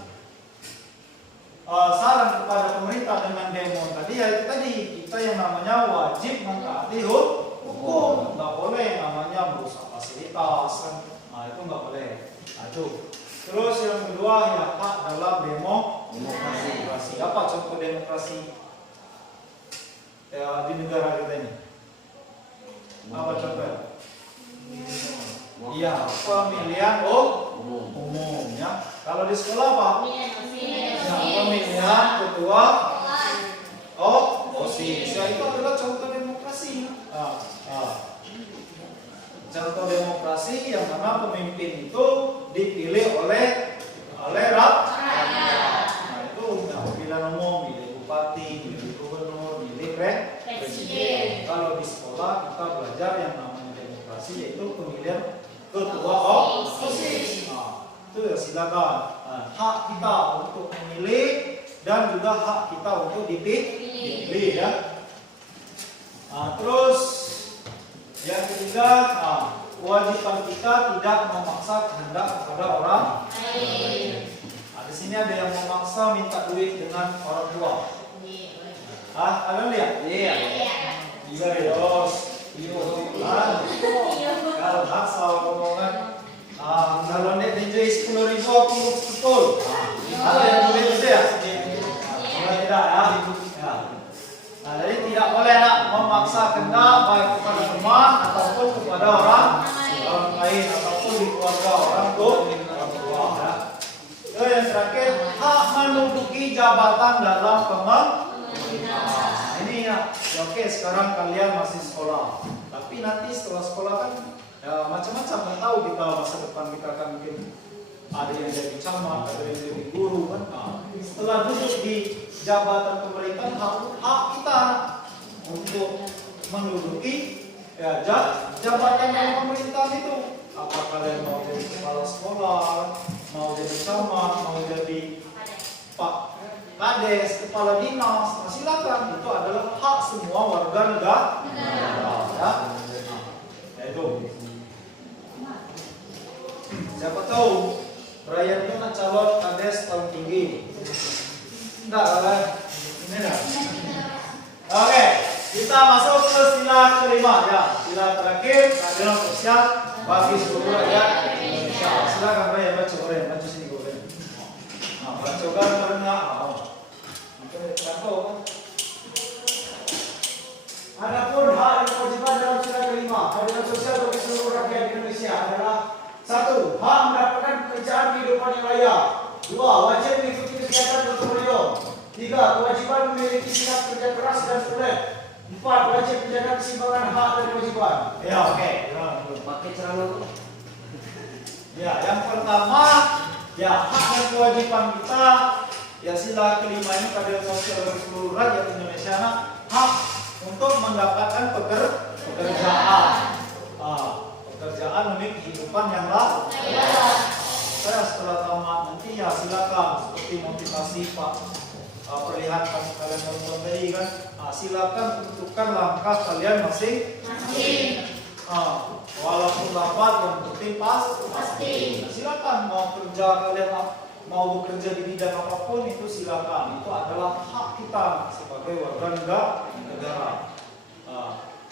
saran kepada pemerintah dengan demo tadi ya itu tadi kita yang namanya wajib mentaati hukum, nggak boleh yang namanya merusak fasilitas kan, itu nggak boleh. Itu terus yang kedua ya hak dalam demokrasi. Apa contoh demokrasi ya, di negara kita ini? Apa contohnya? Iya, pemilihan umum ya. Kalau di sekolah apa? Nah, pemilihan ketua OSIS. Ya, itu adalah contoh demokrasi. Contoh demokrasi yang mana pemimpin itu dipilih oleh rakyat. Nah, itu pemilihan umum, milih bupati, milih gubernur, milih presiden. Kalau di sekolah kita belajar yang namanya demokrasi, yaitu pemilihan ketua OSIS. Itu ya silakan. Hak kita untuk memilih dan juga hak kita untuk dipilih ya. Terus yang ketiga, kewajiban kita tidak memaksa kehendak kepada orang lain. Di sini ada yang memaksa minta duit dengan orang tua. Kalian lihat? Iya. Kalau maksa omongan, kalau net enjoy 10.000 aku betul. Ada yang duit itu ya? Tidak ya. Jadi tidak boleh nak memaksa kehendak baik kepada teman ataupun kepada orang lain ataupun di keluarga orang tua. Yang terakhir, hak menduduki jabatan dalam pemerintahan. Ini ya, oke sekarang kalian masih sekolah, tapi nanti setelah sekolah kan ya, macam-macam nggak tahu kita masa depan kita akan mungkin ada yang jadi camat, ada yang jadi guru kan. Setelah duduk di jabatan pemerintahan, hak kita untuk menduduki ya, jabatan dalam pemerintahan itu. Apa kalian mau jadi kepala sekolah, mau jadi camat, mau jadi Pak Kades, kepala dinas, silakan. Itu adalah hak semua warga negara. Ya itu. Siapa tahu Brian itu nak calon Kades tahun tinggi. Enggak kan? Ini enggak. Oke, kita masuk ke sila kelima ya. Sila terakhir keadilan sosial bagi seluruh rakyat Indonesia. Silakan Brian baca sini Brian. Baca kan enggak? Adapun hak dan kewajiban dalam sila kelima keadilan sosial bagi seluruh rakyat Indonesia adalah: 1. Hak mendapatkan pekerjaan kehidupan yang layak. 2. Wajib mengikuti kegiatan gotong royong. 3. Kewajiban memiliki sikap kerja keras dan ulet. 4. Wajib menjaga keseimbangan hak dan kewajiban. Ya, oke. Pakai celana. Ya, yang pertama, ya hak dan kewajiban kita. Ya, sila kelima ini keadilan sosial bagi seluruh rakyat Indonesia, hak untuk mendapatkan pekerjaan. Pekerjaan demi kehidupan yang layak. Saya setelah tamat nanti ya silakan seperti motivasi Pak perlihatkan kalian nonton tadi kan. Silakan tentukan langkah kalian masing-masing. Walaupun lambat yang penting pasti. Silakan mau kerja kalian mau bekerja di bidang apapun itu silakan. Itu adalah hak kita sebagai warga negara.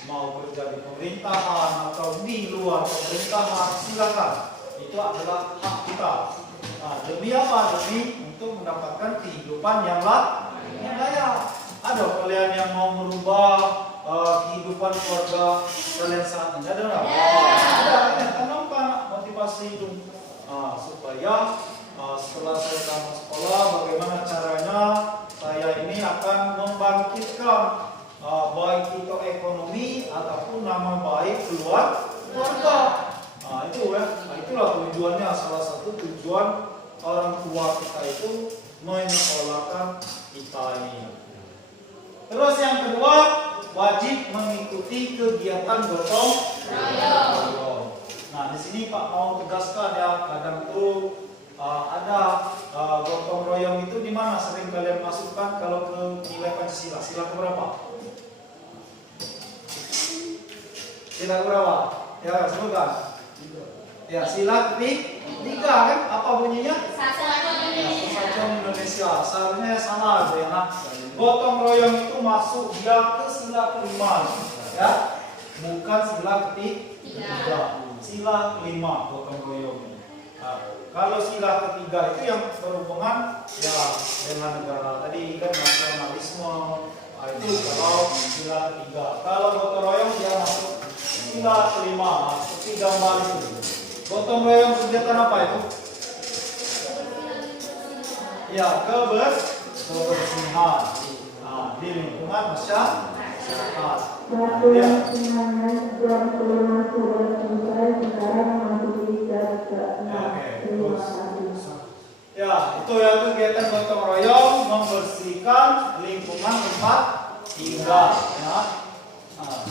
Mau kerja di pemerintahan atau di luar pemerintahan silakan. Itu adalah hak kita. Demi apa? Demi untuk mendapatkan kehidupan yang layak. Ada kalian yang mau merubah kehidupan keluarga kalian saat ini? Ada nggak? Ada. Kalian tanamkan motivasi itu supaya setelah saya tamat sekolah, bagaimana caranya saya ini akan membangkitkan baik itu ekonomi ataupun nama baik keluarga. Itu ya, itulah tujuannya, salah satu tujuan orang tua kita itu menyekolahkan kita ini. Terus yang kedua, wajib mengikuti kegiatan gotong royong. Nah, di sini Pak mau tegaskan ya, kadang tuh ada gotong royong itu di mana sering kalian masukkan kalau ke nilai Pancasila. Sila berapa? Sila berapa? Ya, sebutkan. Ya, sila ketiga kan? Apa bunyinya? Kesatuan Indonesia. Seharusnya salah ya, nah. Gotong royong itu masuk dia ke sila kelima, ya, bukan sila ketiga. Sila kelima gotong royong. Kalau sila ketiga itu yang berhubungan ya dengan negara tadi kan nasionalisme. Itu kalau sila ketiga. Kalau gotong royong dia masuk sila kelima. Seperti gambar itu. Gotong royong kegiatan apa itu? Ya, kebersihan. Nah, di lingkungan masyarakat. Ya. Ya, itu ya kegiatan gotong royong membersihkan lingkungan tempat tinggal. Ya. Nah.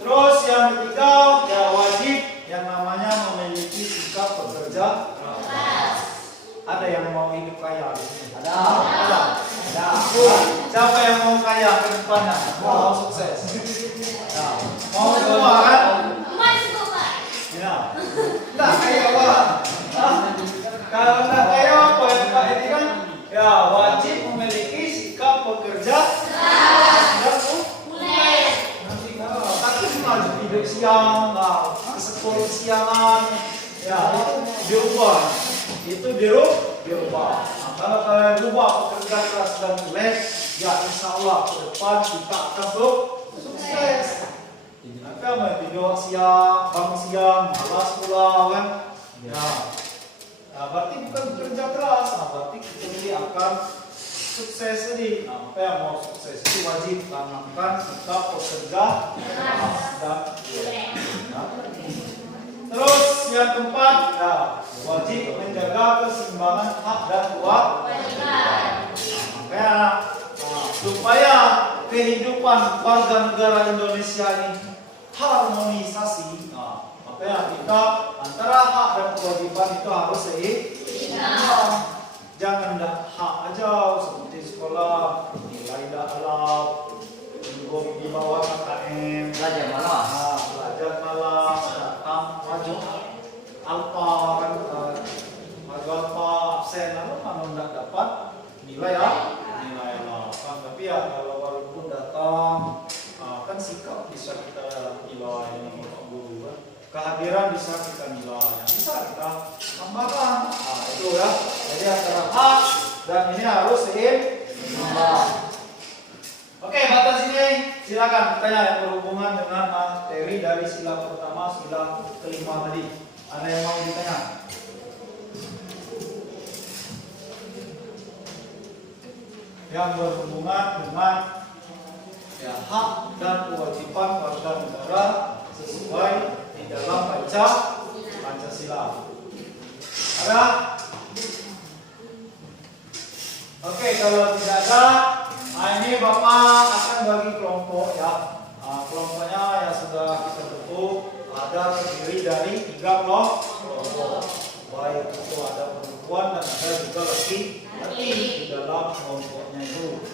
Terus yang ketiga, ya wajib yang namanya memiliki sikap pekerja keras. Ada yang mau hidup kaya di sini? Ada. Siapa yang mau kaya ke depannya? Mau sukses? Nah, mau semua kan? Masuk, Pak. Ya. Nah, kaya apa? Kalau nggak kaya apa ya Pak? Ini kan ya wajib memiliki sikap pekerja keras. Tapi kalau tidur siang, ke sekolah siangan, ya itu dirubah. Itu dirubah. Nah, kalau kalian rubah pekerja keras dan les, ya insya Allah ke depan kita akan sukses. Nanti mau tidur siang, bangun siang, malas pulang kan? Ya. Nah, berarti bukan bekerja keras. Nah, berarti kita ini akan sukses tadi. Nah, apa yang mau sukses itu wajib tanamkan sikap pekerja keras dan terus yang keempat, ya, wajib menjaga keseimbangan hak dan kewajiban. Makanya supaya kehidupan warga negara Indonesia ini harmonisasi, makanya kita antara hak dan kewajiban itu harus seimbang. Jangan hak aja seperti sekolah nilai dalam di bawah KKM, Belajar malas. belajar malas, datang maju alfa kan, maju alfa absen, lalu mana tidak dapat nilai nilai 8. Tapi ya kalau walaupun datang kan sikap bisa kita nilai guru kan, kehadiran bisa kita nilai, bisa kita tambahkan. Itu ya. Jadi antara hak dan ini harus seimbang. Oke, batas ini silakan bertanya yang berhubungan dengan materi dari sila pertama, sila kelima tadi. Ada yang mau ditanya? Yang berhubungan dengan ya, hak dan kewajiban warga negara sesuai di dalam Pancasila. Ada? Oke, kalau tidak ada, ini Bapak akan bagi kelompok ya. Kelompoknya ya sudah kita bentuk, ada terdiri dari 3 kelompok. Baik itu ada perempuan dan ada juga laki-laki di dalam kelompoknya itu.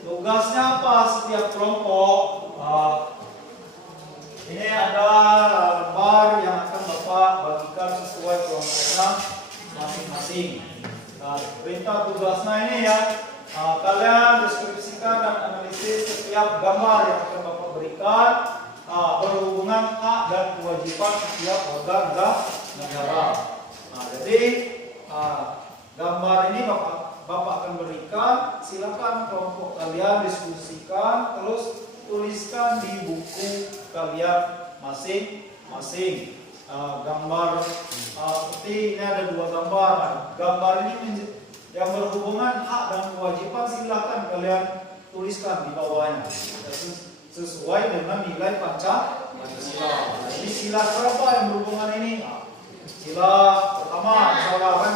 Tugasnya apa setiap kelompok? Ini ada lembar yang akan Bapak bagikan sesuai kelompoknya masing-masing. Nah, perintah tugasnya ini ya. Kalian deskripsikan dan analisis setiap gambar yang akan Bapak berikan berhubungan hak dan kewajiban setiap warga negara. Nah, jadi gambar ini Bapak akan berikan, silakan kelompok kalian diskusikan, terus tuliskan di buku kalian masing-masing. Gambar seperti ini ada 2 gambar. Gambar ini yang berhubungan hak dan kewajiban silakan kalian tuliskan di bawahnya sesuai dengan nilai Pancasila. Jadi sila berapa yang berhubungan ini? Sila pertama misalnya kan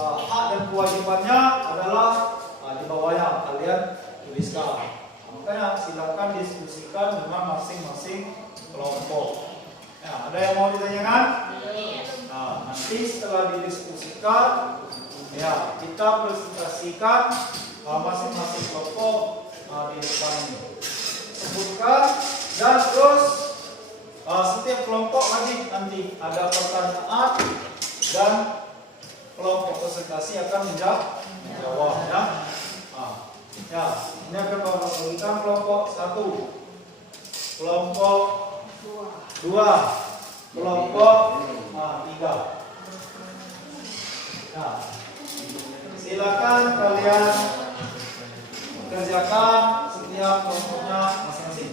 hak dan kewajibannya adalah di bawahnya kalian tuliskan. Makanya silakan diskusikan dengan masing-masing kelompok. Ya, ada yang mau ditanyakan? Nah, nanti setelah didiskusikan, ya kita presentasikan masing-masing kelompok di depan ini. Sebutkan dan terus setiap kelompok nanti ada pertanyaan dan kelompok presentasi akan menjawab ya. Ya, ini akan Bapak berikan kelompok 1, kelompok 2, kelompok 3. Nah, silakan kalian kerjakan setiap kelompoknya masing-masing.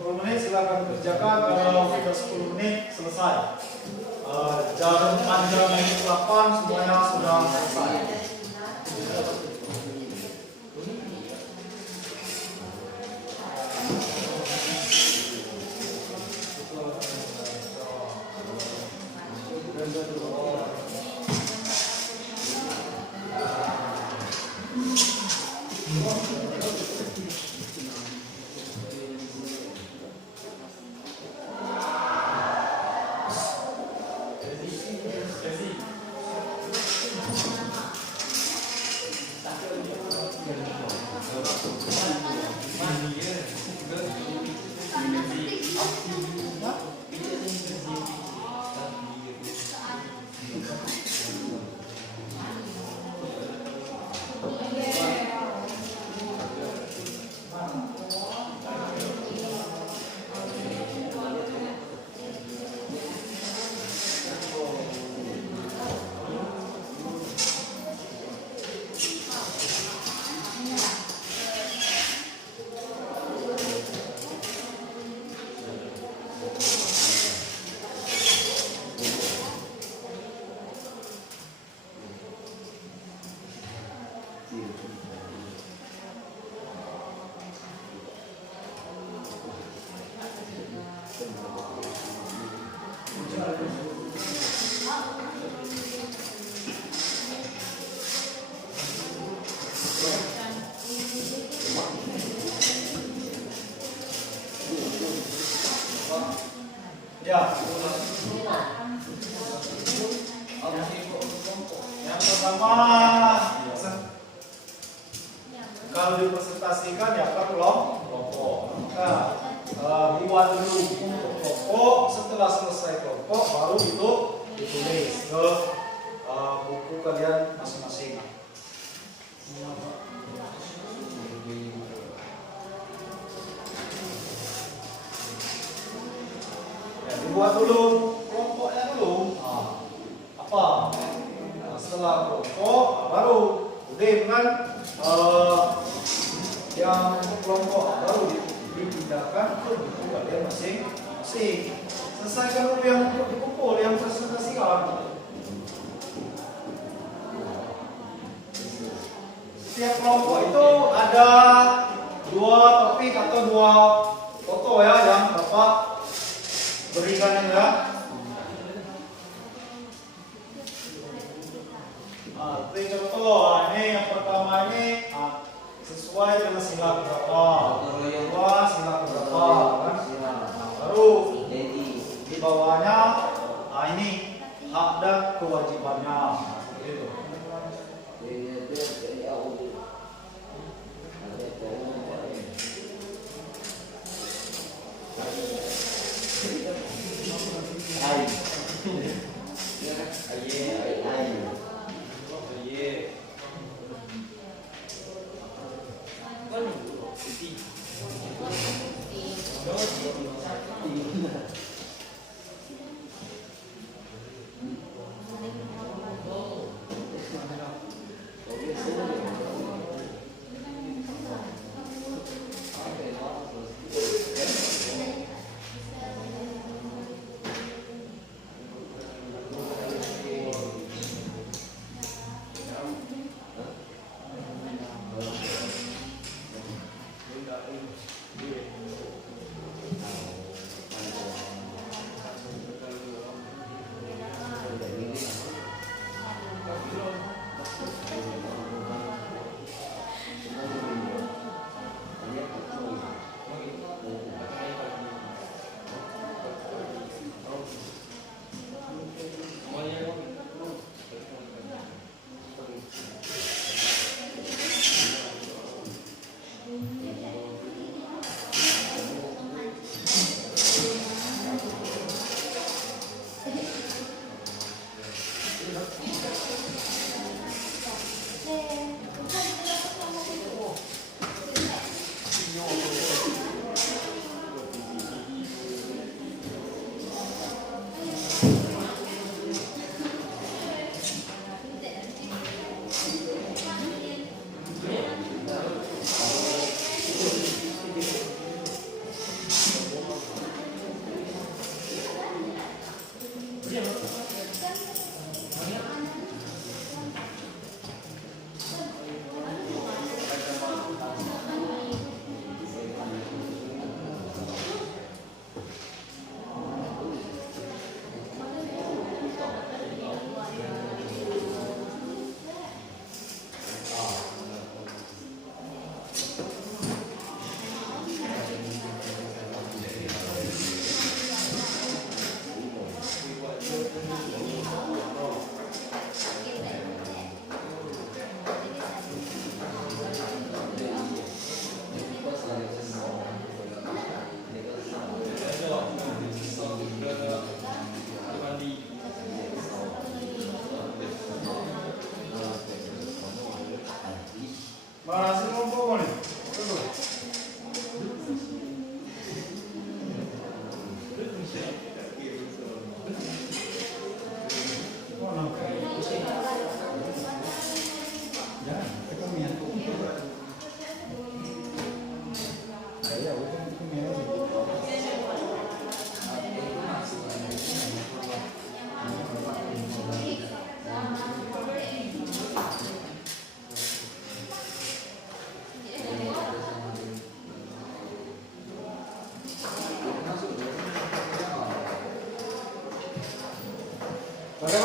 10 menit silakan kerjakan. Kalau sudah 10 menit selesai. Jam panjang ini 8 semuanya sudah selesai. Ya. Yang pertama, kalau dipresentasikan ya kan kelompok. Nah, dibuat dulu untuk kelompok. Setelah selesai kelompok, baru itu ditulis ke buku kalian masing-masing. Dibuat dulu kelompoknya dulu. Apa? Nah, setelah kelompok baru udah kan yang kelompok baru dipindahkan ke buku kalian masing-masing. Selesaikan dulu yang untuk dikumpul, yang presentasikan. Setiap kelompok itu ada 2 topik atau 2 foto ya yang Bapak berikan ya. Itu contoh. Ini yang pertama ini sesuai dengan sila berapa. Kedua sila berapa kan? Baru di bawahnya ini hak dan kewajibannya. Gitu.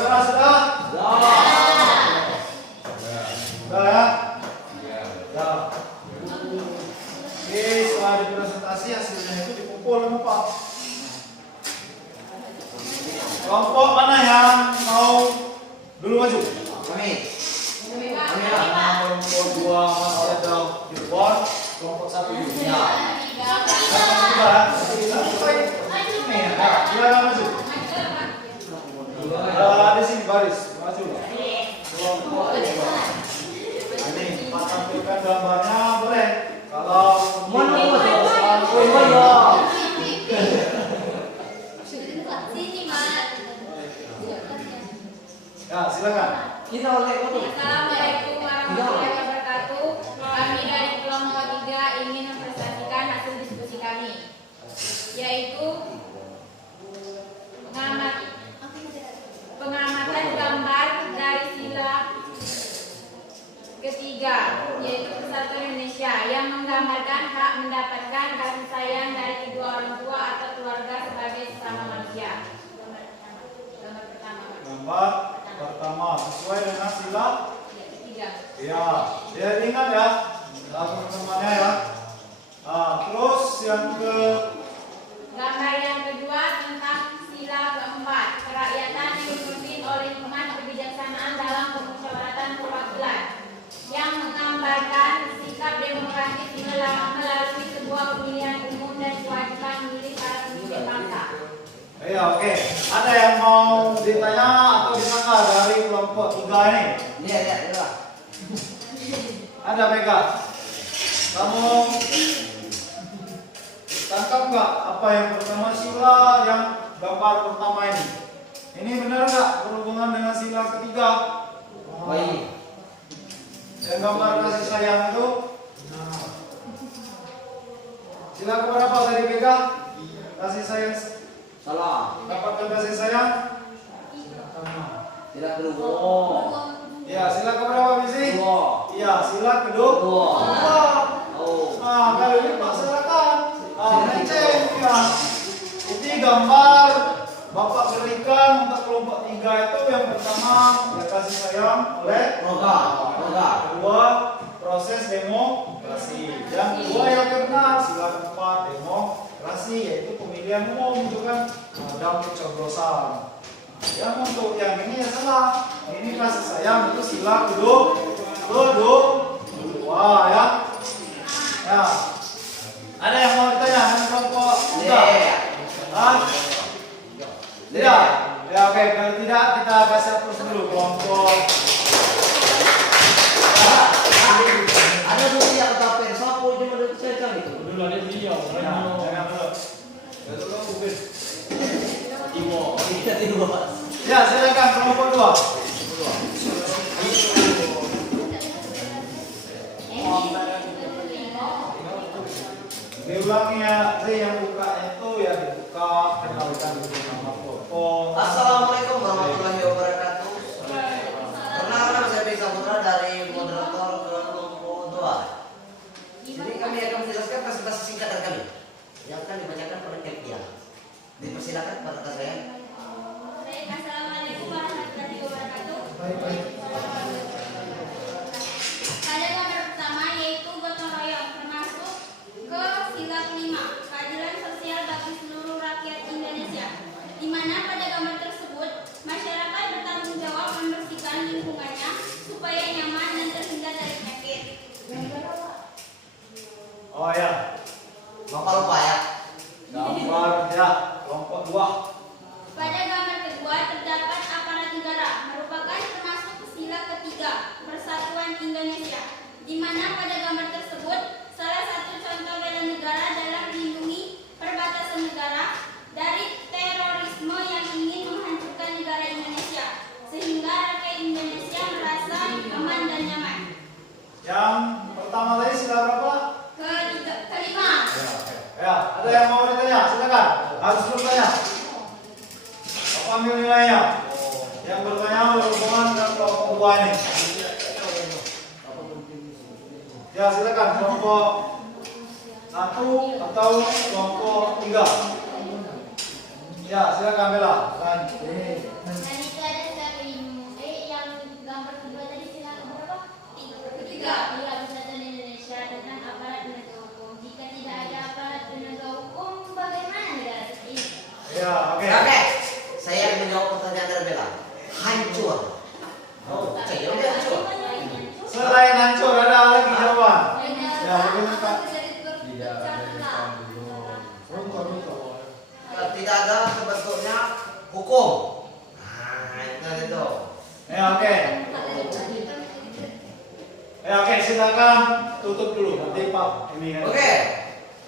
keras sudah? Sudah ya? Ya. Oke, setelah dipresentasi hasilnya itu dikumpul sama Pak. Kelompok mana yang mau dulu maju? Kami. Kelompok 2 masih ada di luar, kelompok 1 dulu. Ya. Silakan maju. Di sini baris, maju. Kelompok 2. Ini Pak tampilkan gambarnya boleh. Kalau ya silakan. Kita oleh foto. Assalamualaikum warahmatullahi wabarakatuh. Kami dari kelompok 3 ingin mempresentasikan hasil diskusi kami, yaitu pengamatan gambar dari sila ketiga, yaitu Persatuan Indonesia, yang menggambarkan hak mendapatkan kasih sayang dari kedua orang tua atau keluarga sebagai sesama manusia. Gambar pertama. Gambar pertama sesuai dengan sila Ketiga. ya. Dia ingat ya. Teman-temannya ya. Terus yang ke Gambar yang kedua tentang sila keempat, kerakyatan yang dipimpin oleh hikmat kebijaksanaan dalam permusyawaratan perwakilan, yang menggambarkan sikap demokratis melalui sebuah pemilihan umum dan kewajiban memilih para pemimpin bangsa. ya oke. Ada yang mau ditanya atau disangka dari kelompok 3 ini? Iya. Ada Mega? Kamu tangkap nggak apa yang pertama sila yang gambar pertama ini? Ini benar nggak berhubungan dengan sila ketiga? Baik. Yang gambar kasih sayang itu? Sila keberapa tadi Mega? Kasih sayang. Salah. Dapatkan kasih sayang? Tidak kedua. Ya, sila keberapa Bisi? Dua. Iya, sila kedua. Dua. Oh. Nah, kali ini laksanakan. Menceng ya. Ini gambar Bapak berikan untuk kelompok 3 itu yang pertama ya kasih sayang oleh Roga. kedua proses demokrasi. Yang kedua yang benar sila keempat demokrasi yaitu pemilihan umum itu kan dan pencoblosan. Yang untuk yang ini ya salah. Ini kasih sayang itu sila kedua ya. Ya. Ada yang mau ditanya dengan kelompok 3? Tidak? Ya oke, kalau tidak kita kasih hapus dulu kelompok. Ada dulu yang kata persapu cuma ada kececang itu. Dulu ada video. Jangan dulu. Dulu mungkin. Kita tiba. Ya, silakan kelompok 2. Diulangi ya, yang buka itu ya dibuka, kenalkan dulu nama foto. Assalamualaikum warahmatullahi wabarakatuh. Perkenalkan saya Bisa Putra dari moderator kelompok 2. Jadi kami akan menjelaskan presentasi singkat dari kami yang akan dibacakan oleh Kekia. Dipersilakan pada saya. Baik, assalamualaikum warahmatullahi wabarakatuh. Baik. Pada gambar pertama yaitu gotong royong termasuk ke sila kelima, keadilan sosial bagi seluruh rakyat Indonesia, di mana pada gambar tersebut masyarakat bertanggung jawab membersihkan lingkungannya supaya nyaman dan terhindar dari penyakit. Oh ya, Bapak lupa ya. gambar ya kelompok 2. Pada gambar kedua terdapat aparat negara, merupakan termasuk sila ketiga Persatuan Indonesia, di mana pada gambar tersebut salah satu contoh bela negara dalam melindungi perbatasan negara dari terorisme yang ingin menghancurkan negara Indonesia, sehingga rakyat Indonesia merasa aman dan nyaman. Yang pertama tadi sila berapa? Kelima. Ya, ada yang mau ditanya? Silakan. Harus bertanya. Apa ambil nilainya? Yang bertanya berhubungan dengan kelompok 2 ini. Ya, silakan kelompok 1 atau kelompok 3. Ya, silakan Bella. Dan itu ada sila Ya, oke. Oke, saya akan menjawab pertanyaan dari Bella. Hancur. Oh, saya udah hancur. Selain hancur ada lagi jawaban. Ya, bagaimana Pak? Tidak ada bentuknya hukum. Nah, itu. Ya, oke. Ya, oke, silakan tutup dulu. Nanti Pak ini kan. Oke,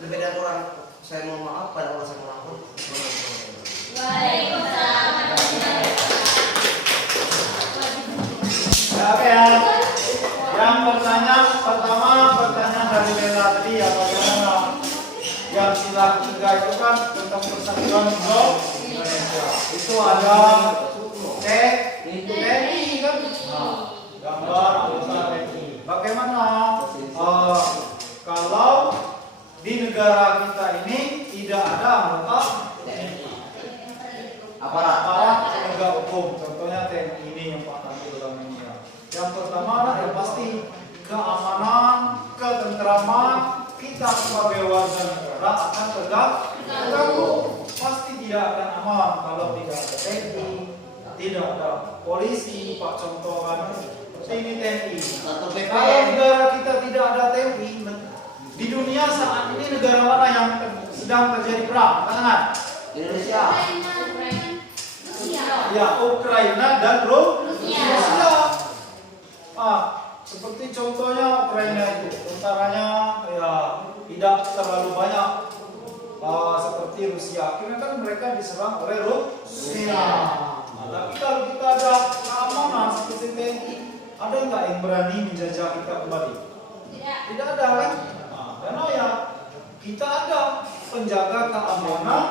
lebih dan kurang saya mohon maaf pada Allah saya mohon ampun. Waalaikumsalam. Ya, oke ya. Yang pertanyaan dari Bella tadi ya bagaimana yang sila ketiga itu kan tentang persatuan Indonesia. Itu ada TNI kan? Nah, gambar anggota TNI. Bagaimana kalau di negara kita ini tidak ada anggota aparat penegak hukum, contohnya TNI ini yang Pak tampil dalam ini ya. Yang pertama yang pasti keamanan, ketentraman kita sebagai warga negara akan terganggu. Pasti tidak akan aman kalau tidak ada TNI, tidak ada polisi. Pak contoh kan seperti ini TNI. Kalau negara kita tidak ada TNI, di dunia saat ini negara mana yang sedang terjadi perang? Katakan. Indonesia. Ya, Ukraina dan Rusia. Seperti contohnya Ukraina itu, tentaranya ya tidak terlalu banyak seperti Rusia. Akhirnya kan mereka diserang oleh Rusia. Tapi kalau kita ada keamanan seperti TNI, ada nggak yang berani menjajah kita kembali? Tidak ada kan? Karena ya kita ada penjaga keamanan.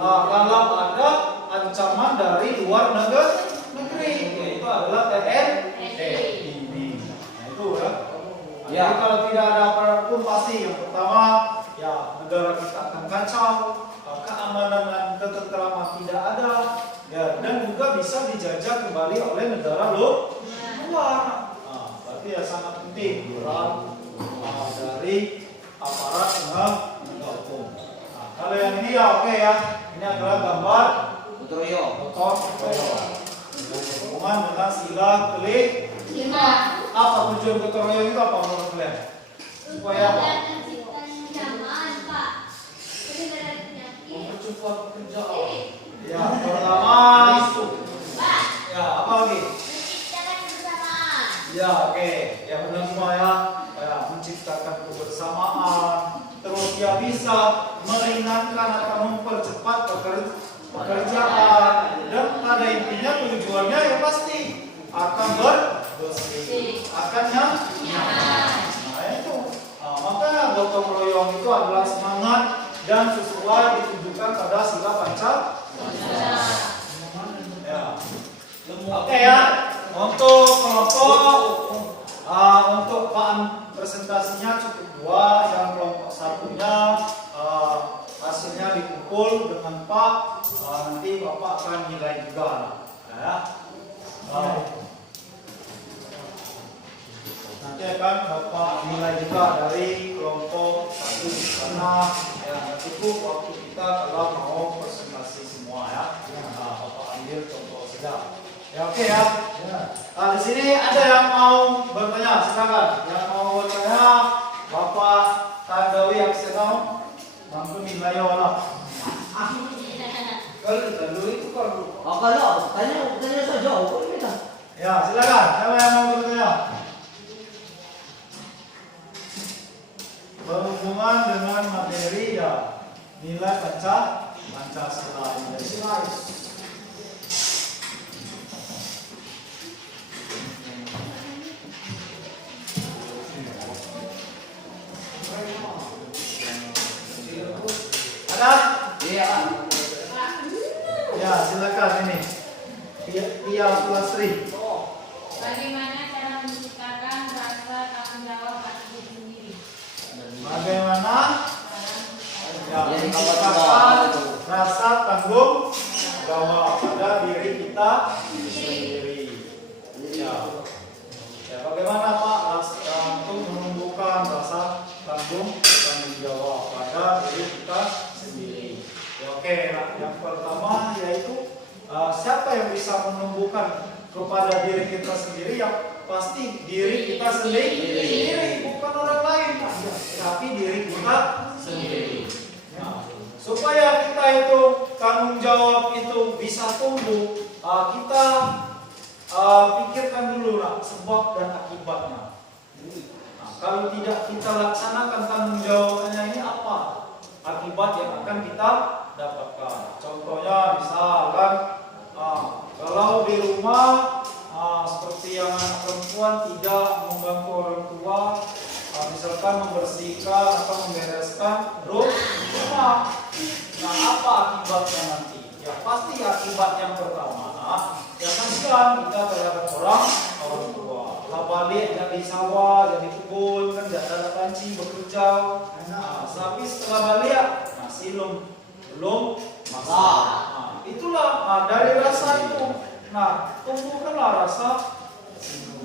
Kalau ada ancaman dari luar negeri, yaitu adalah TNI. Nah itu ya. Jadi kalau tidak ada aparat pun pasti yang pertama ya negara kita akan kacau, keamanan dan ketentraman tidak ada, ya dan juga bisa dijajah kembali oleh negara luar. Berarti ya sangat penting peran dari aparat penegak hukum. Kalau yang ini ya oke ya. Ini adalah gambar Utoyo. Hubungan dengan sila kelima. Apa tujuan gotong royong itu apa menurut kalian? Supaya apa? Mempercepat pekerjaan. Ya, pertama. Ya, apa lagi? Ya, oke. Ya benar semua ya. Menciptakan kebersamaan. Terus dia bisa meringankan atau mempercepat pekerjaan dan pada intinya tujuannya ya pasti akan bersih, akan nyaman. Nah itu, makanya gotong royong itu adalah semangat dan sesuai ditunjukkan pada sila Pancasila. Ya. Oke ya, untuk kelompok untuk presentasinya cukup dua. Yang kelompok satunya hasilnya dikumpul dengan Pak, nanti Bapak akan nilai juga ya. Nanti akan Bapak nilai juga dari kelompok satu karena ya cukup waktu kita kalau mau presentasi semua ya. Bapak ambil contoh saja. Ya oke ya. Di sini ada yang mau bertanya, silakan. Yang mau bertanya, Bapak tandawi aksenau, mampu nilai orang. Kalau tandawi itu kalau Tanya saja. ya silakan. Siapa yang mau bertanya? Berhubungan dengan materi ya nilai Pancasila Indonesia. Ada? Iya. Ya, silakan ini. Tia Pulastri. Bagaimana cara menciptakan rasa tanggung jawab atas diri sendiri? Bagaimana? Ya, Jadi menciptakan rasa tanggung jawab pada diri kita sendiri. Ya. Ya, bagaimana Pak untuk menumbuhkan rasa tanggung jawab pada diri kita sendiri? Ya, Oke, nah, yang pertama yaitu siapa yang bisa menumbuhkan kepada diri kita sendiri? Yang pasti diri kita sendiri, bukan orang lain, tapi diri kita sendiri. Nah, supaya kita itu tanggung jawab itu bisa tumbuh, kita pikirkan dulu lah sebab dan akibatnya. Nah, kalau tidak kita laksanakan tanggung jawabnya ini apa akibat yang akan kita dapatkan? Contohnya misalkan kalau di rumah seperti yang anak perempuan tidak membantu orang tua, misalkan membersihkan atau membereskan rumah. Nah, apa akibatnya nanti? Ya pasti akibat yang pertama, ya kasihan kita terhadap orang tua. Lah balik jadi sawah, jadi kebun, kan tidak ada panci bekerja. Nah, tapi setelah balik masih belum masak. Nah, itulah dari rasa itu. Nah, tumbuhkanlah rasa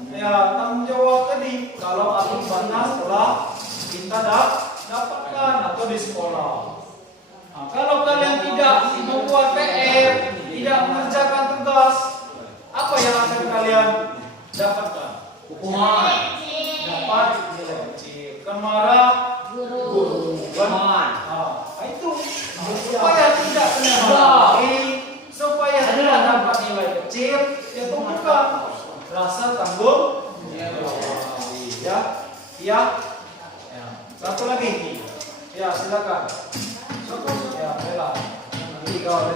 tanggung jawab tadi. Kalau akibatnya setelah kita dapatkan atau di sekolah. Nah, kalau kalian tidak membuat PR, tidak mengerjakan tugas, apa yang akan kalian dapatkan? Hukuman. Dapat nilai kecil. Marah guru. Itu supaya tidak kena supaya tidak dapat nilai kecil, ya tumbuhkan rasa tanggung jawab. Ya. Satu lagi. Ya, silakan. Ya, Bella. Ini kau.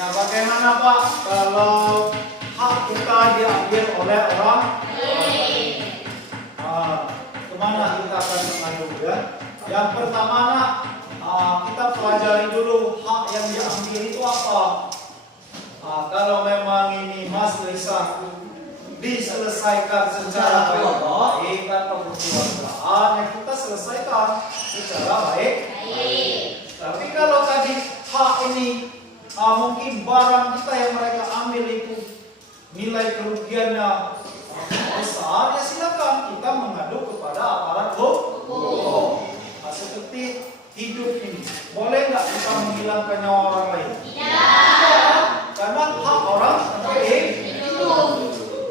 Ya, bagaimana Pak kalau hak kita diambil oleh orang lain? Kemana kita akan mengadu ya? Yang pertama kita pelajari dulu hak yang diambil itu apa. Kalau memang ini Mas Lisa diselesaikan secara baik atau berkeluargaan, ya kita selesaikan secara baik. Tapi kalau tadi hak ini mungkin barang kita yang mereka ambil itu nilai kerugiannya besar, ya silakan kita mengadu kepada aparat hukum. Seperti hidup ini, boleh nggak kita menghilangkan nyawa orang lain? Tidak. Karena hak orang hidup.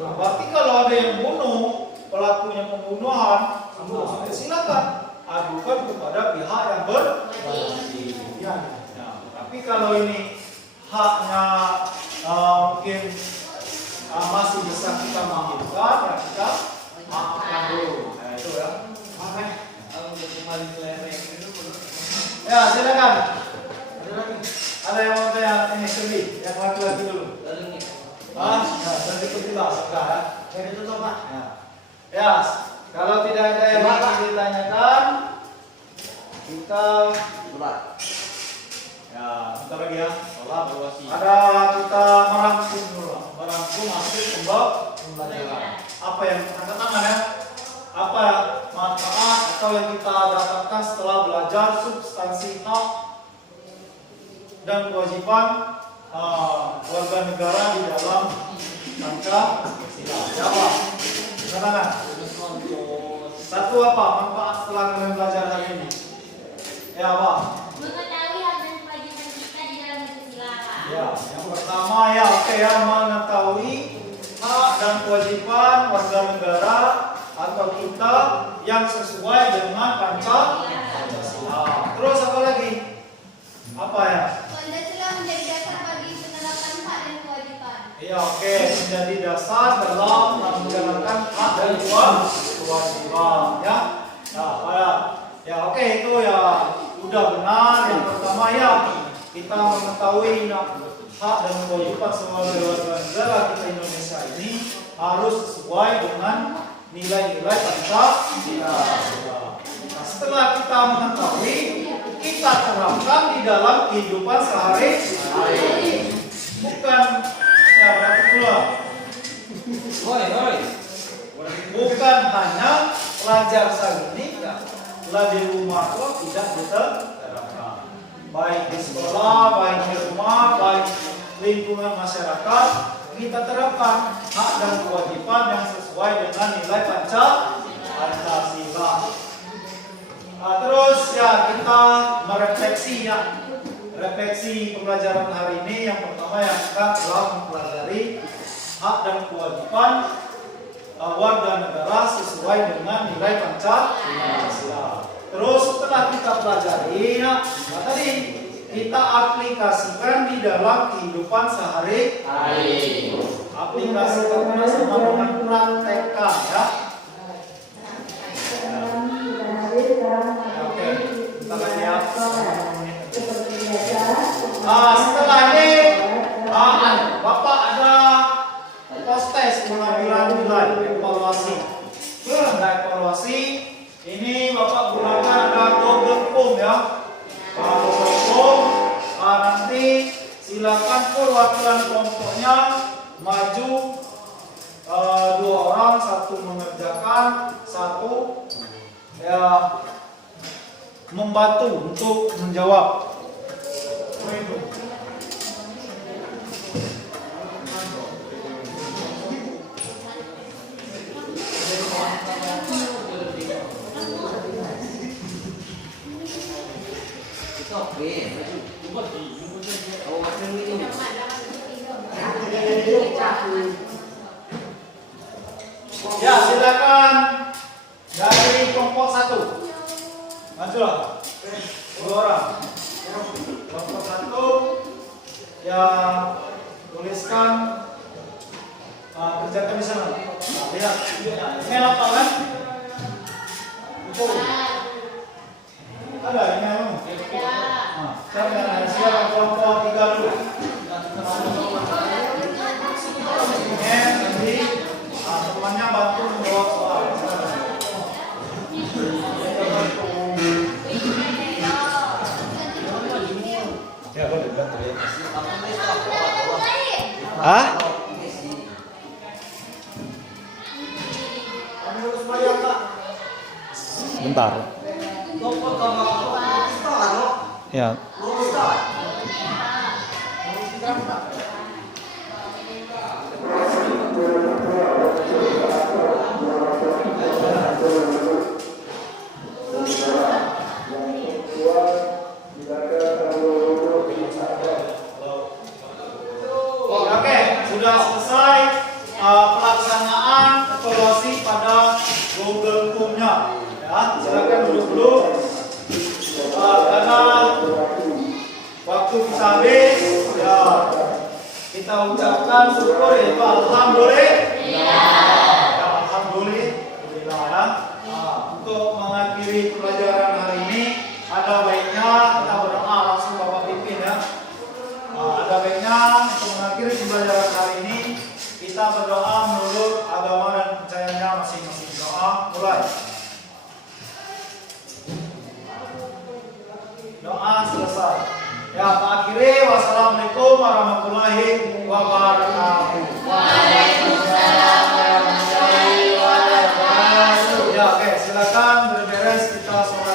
Nah, berarti kalau ada yang bunuh, pelakunya pembunuhan, silakan adukan kepada pihak yang berwajib. Nah, tapi kalau ini haknya mungkin masih bisa kita maafkan, ya kita maafkan dulu. Nah, itu ya. Ya, silakan. Ada yang mau tanya ini lebih? Yang laki-laki dulu. Ya, dan ikutilah sudah ya. Yang ditutup Pak. Ya, kalau tidak ada yang masih ditanyakan, kita ya, bentar lagi ya. Ada kita merangkum dulu, merangkum hasil pembelajaran. Apa yang angkat tangan ya? Apa manfaat atau yang kita dapatkan setelah belajar substansi hak dan kewajiban warga negara di dalam Pancasila? Jawab. Silakan. Satu apa manfaat setelah kalian belajar hari ini? Ya apa? Mengetahui hak dan kewajiban kita di dalam Pancasila. Ya, yang pertama ya mengetahui hak dan kewajiban warga negara atau kita yang sesuai dengan Pancasila. Terus apa lagi? Apa ya? Pancasila menjadi dasar bagi penerapan hak dan kewajiban. Ya oke, menjadi dasar dalam menjalankan hak dan kewajiban ya. Ya oke, itu ya udah benar. Yang pertama ya kita mengetahui hak dan kewajiban sebagai warga negara kita Indonesia ini harus sesuai dengan nilai-nilai Pancasila. Nah, setelah kita mengetahui, kita terapkan di dalam kehidupan sehari-hari. Bukan ya berarti pula. Bukan hanya pelajar saja ini, lah di rumah pun tidak diterapkan. Baik di sekolah, baik di rumah, baik lingkungan masyarakat, kita terapkan hak dan kewajiban yang sesuai dengan nilai Pancasila. Nah, terus ya kita merefleksi ya. Refleksi pembelajaran hari ini yang pertama yang kita telah mempelajari hak dan kewajiban warga negara sesuai dengan nilai Pancasila. Terus setelah kita pelajari, ya, tadi kita aplikasikan di dalam kehidupan sehari-hari. Aplikasikannya sama dengan praktekkan ya. Oke, kita lihat. Setelah ini, Bapak ada post-test pengambilan nilai evaluasi. Ada evaluasi. Ini Bapak gunakan ada Google Form ya. Google Form. Nanti silakan perwakilan kelompoknya maju 2 orang, 1 mengerjakan, 1 ya membantu untuk menjawab. Ya, silakan dari kelompok 1. Majulah. 2 orang. Kelompok 1 ya tuliskan kerjakan di sana. Lihat. Ini apa kan? Itu. Ada ini anu. Saya silakan kelompok 3 dulu. Nanti temannya bantu menjawab soal. Ya boleh bantu ya. Hah? Bentar. Ya. Oke, sudah selesai pelaksanaan evaluasi pada Google Form-nya. Ya, silakan duduk dulu. Karena waktu kita habis, ya kita ucapkan syukur yaitu alhamdulillah. Ya, alhamdulillah ya. Untuk mengakhiri pelajaran hari ini, ada baiknya kita berdoa langsung Bapak pimpin ya. Ada baiknya untuk mengakhiri pembelajaran hari ini kita berdoa menurut agama dan percayanya masing-masing. Doa mulai. Doa selesai. Ya, Pak akhiri. Wassalamualaikum warahmatullahi wabarakatuh. Waalaikumsalam warahmatullahi wabarakatuh. Ya, oke, silakan berberes kita sholat.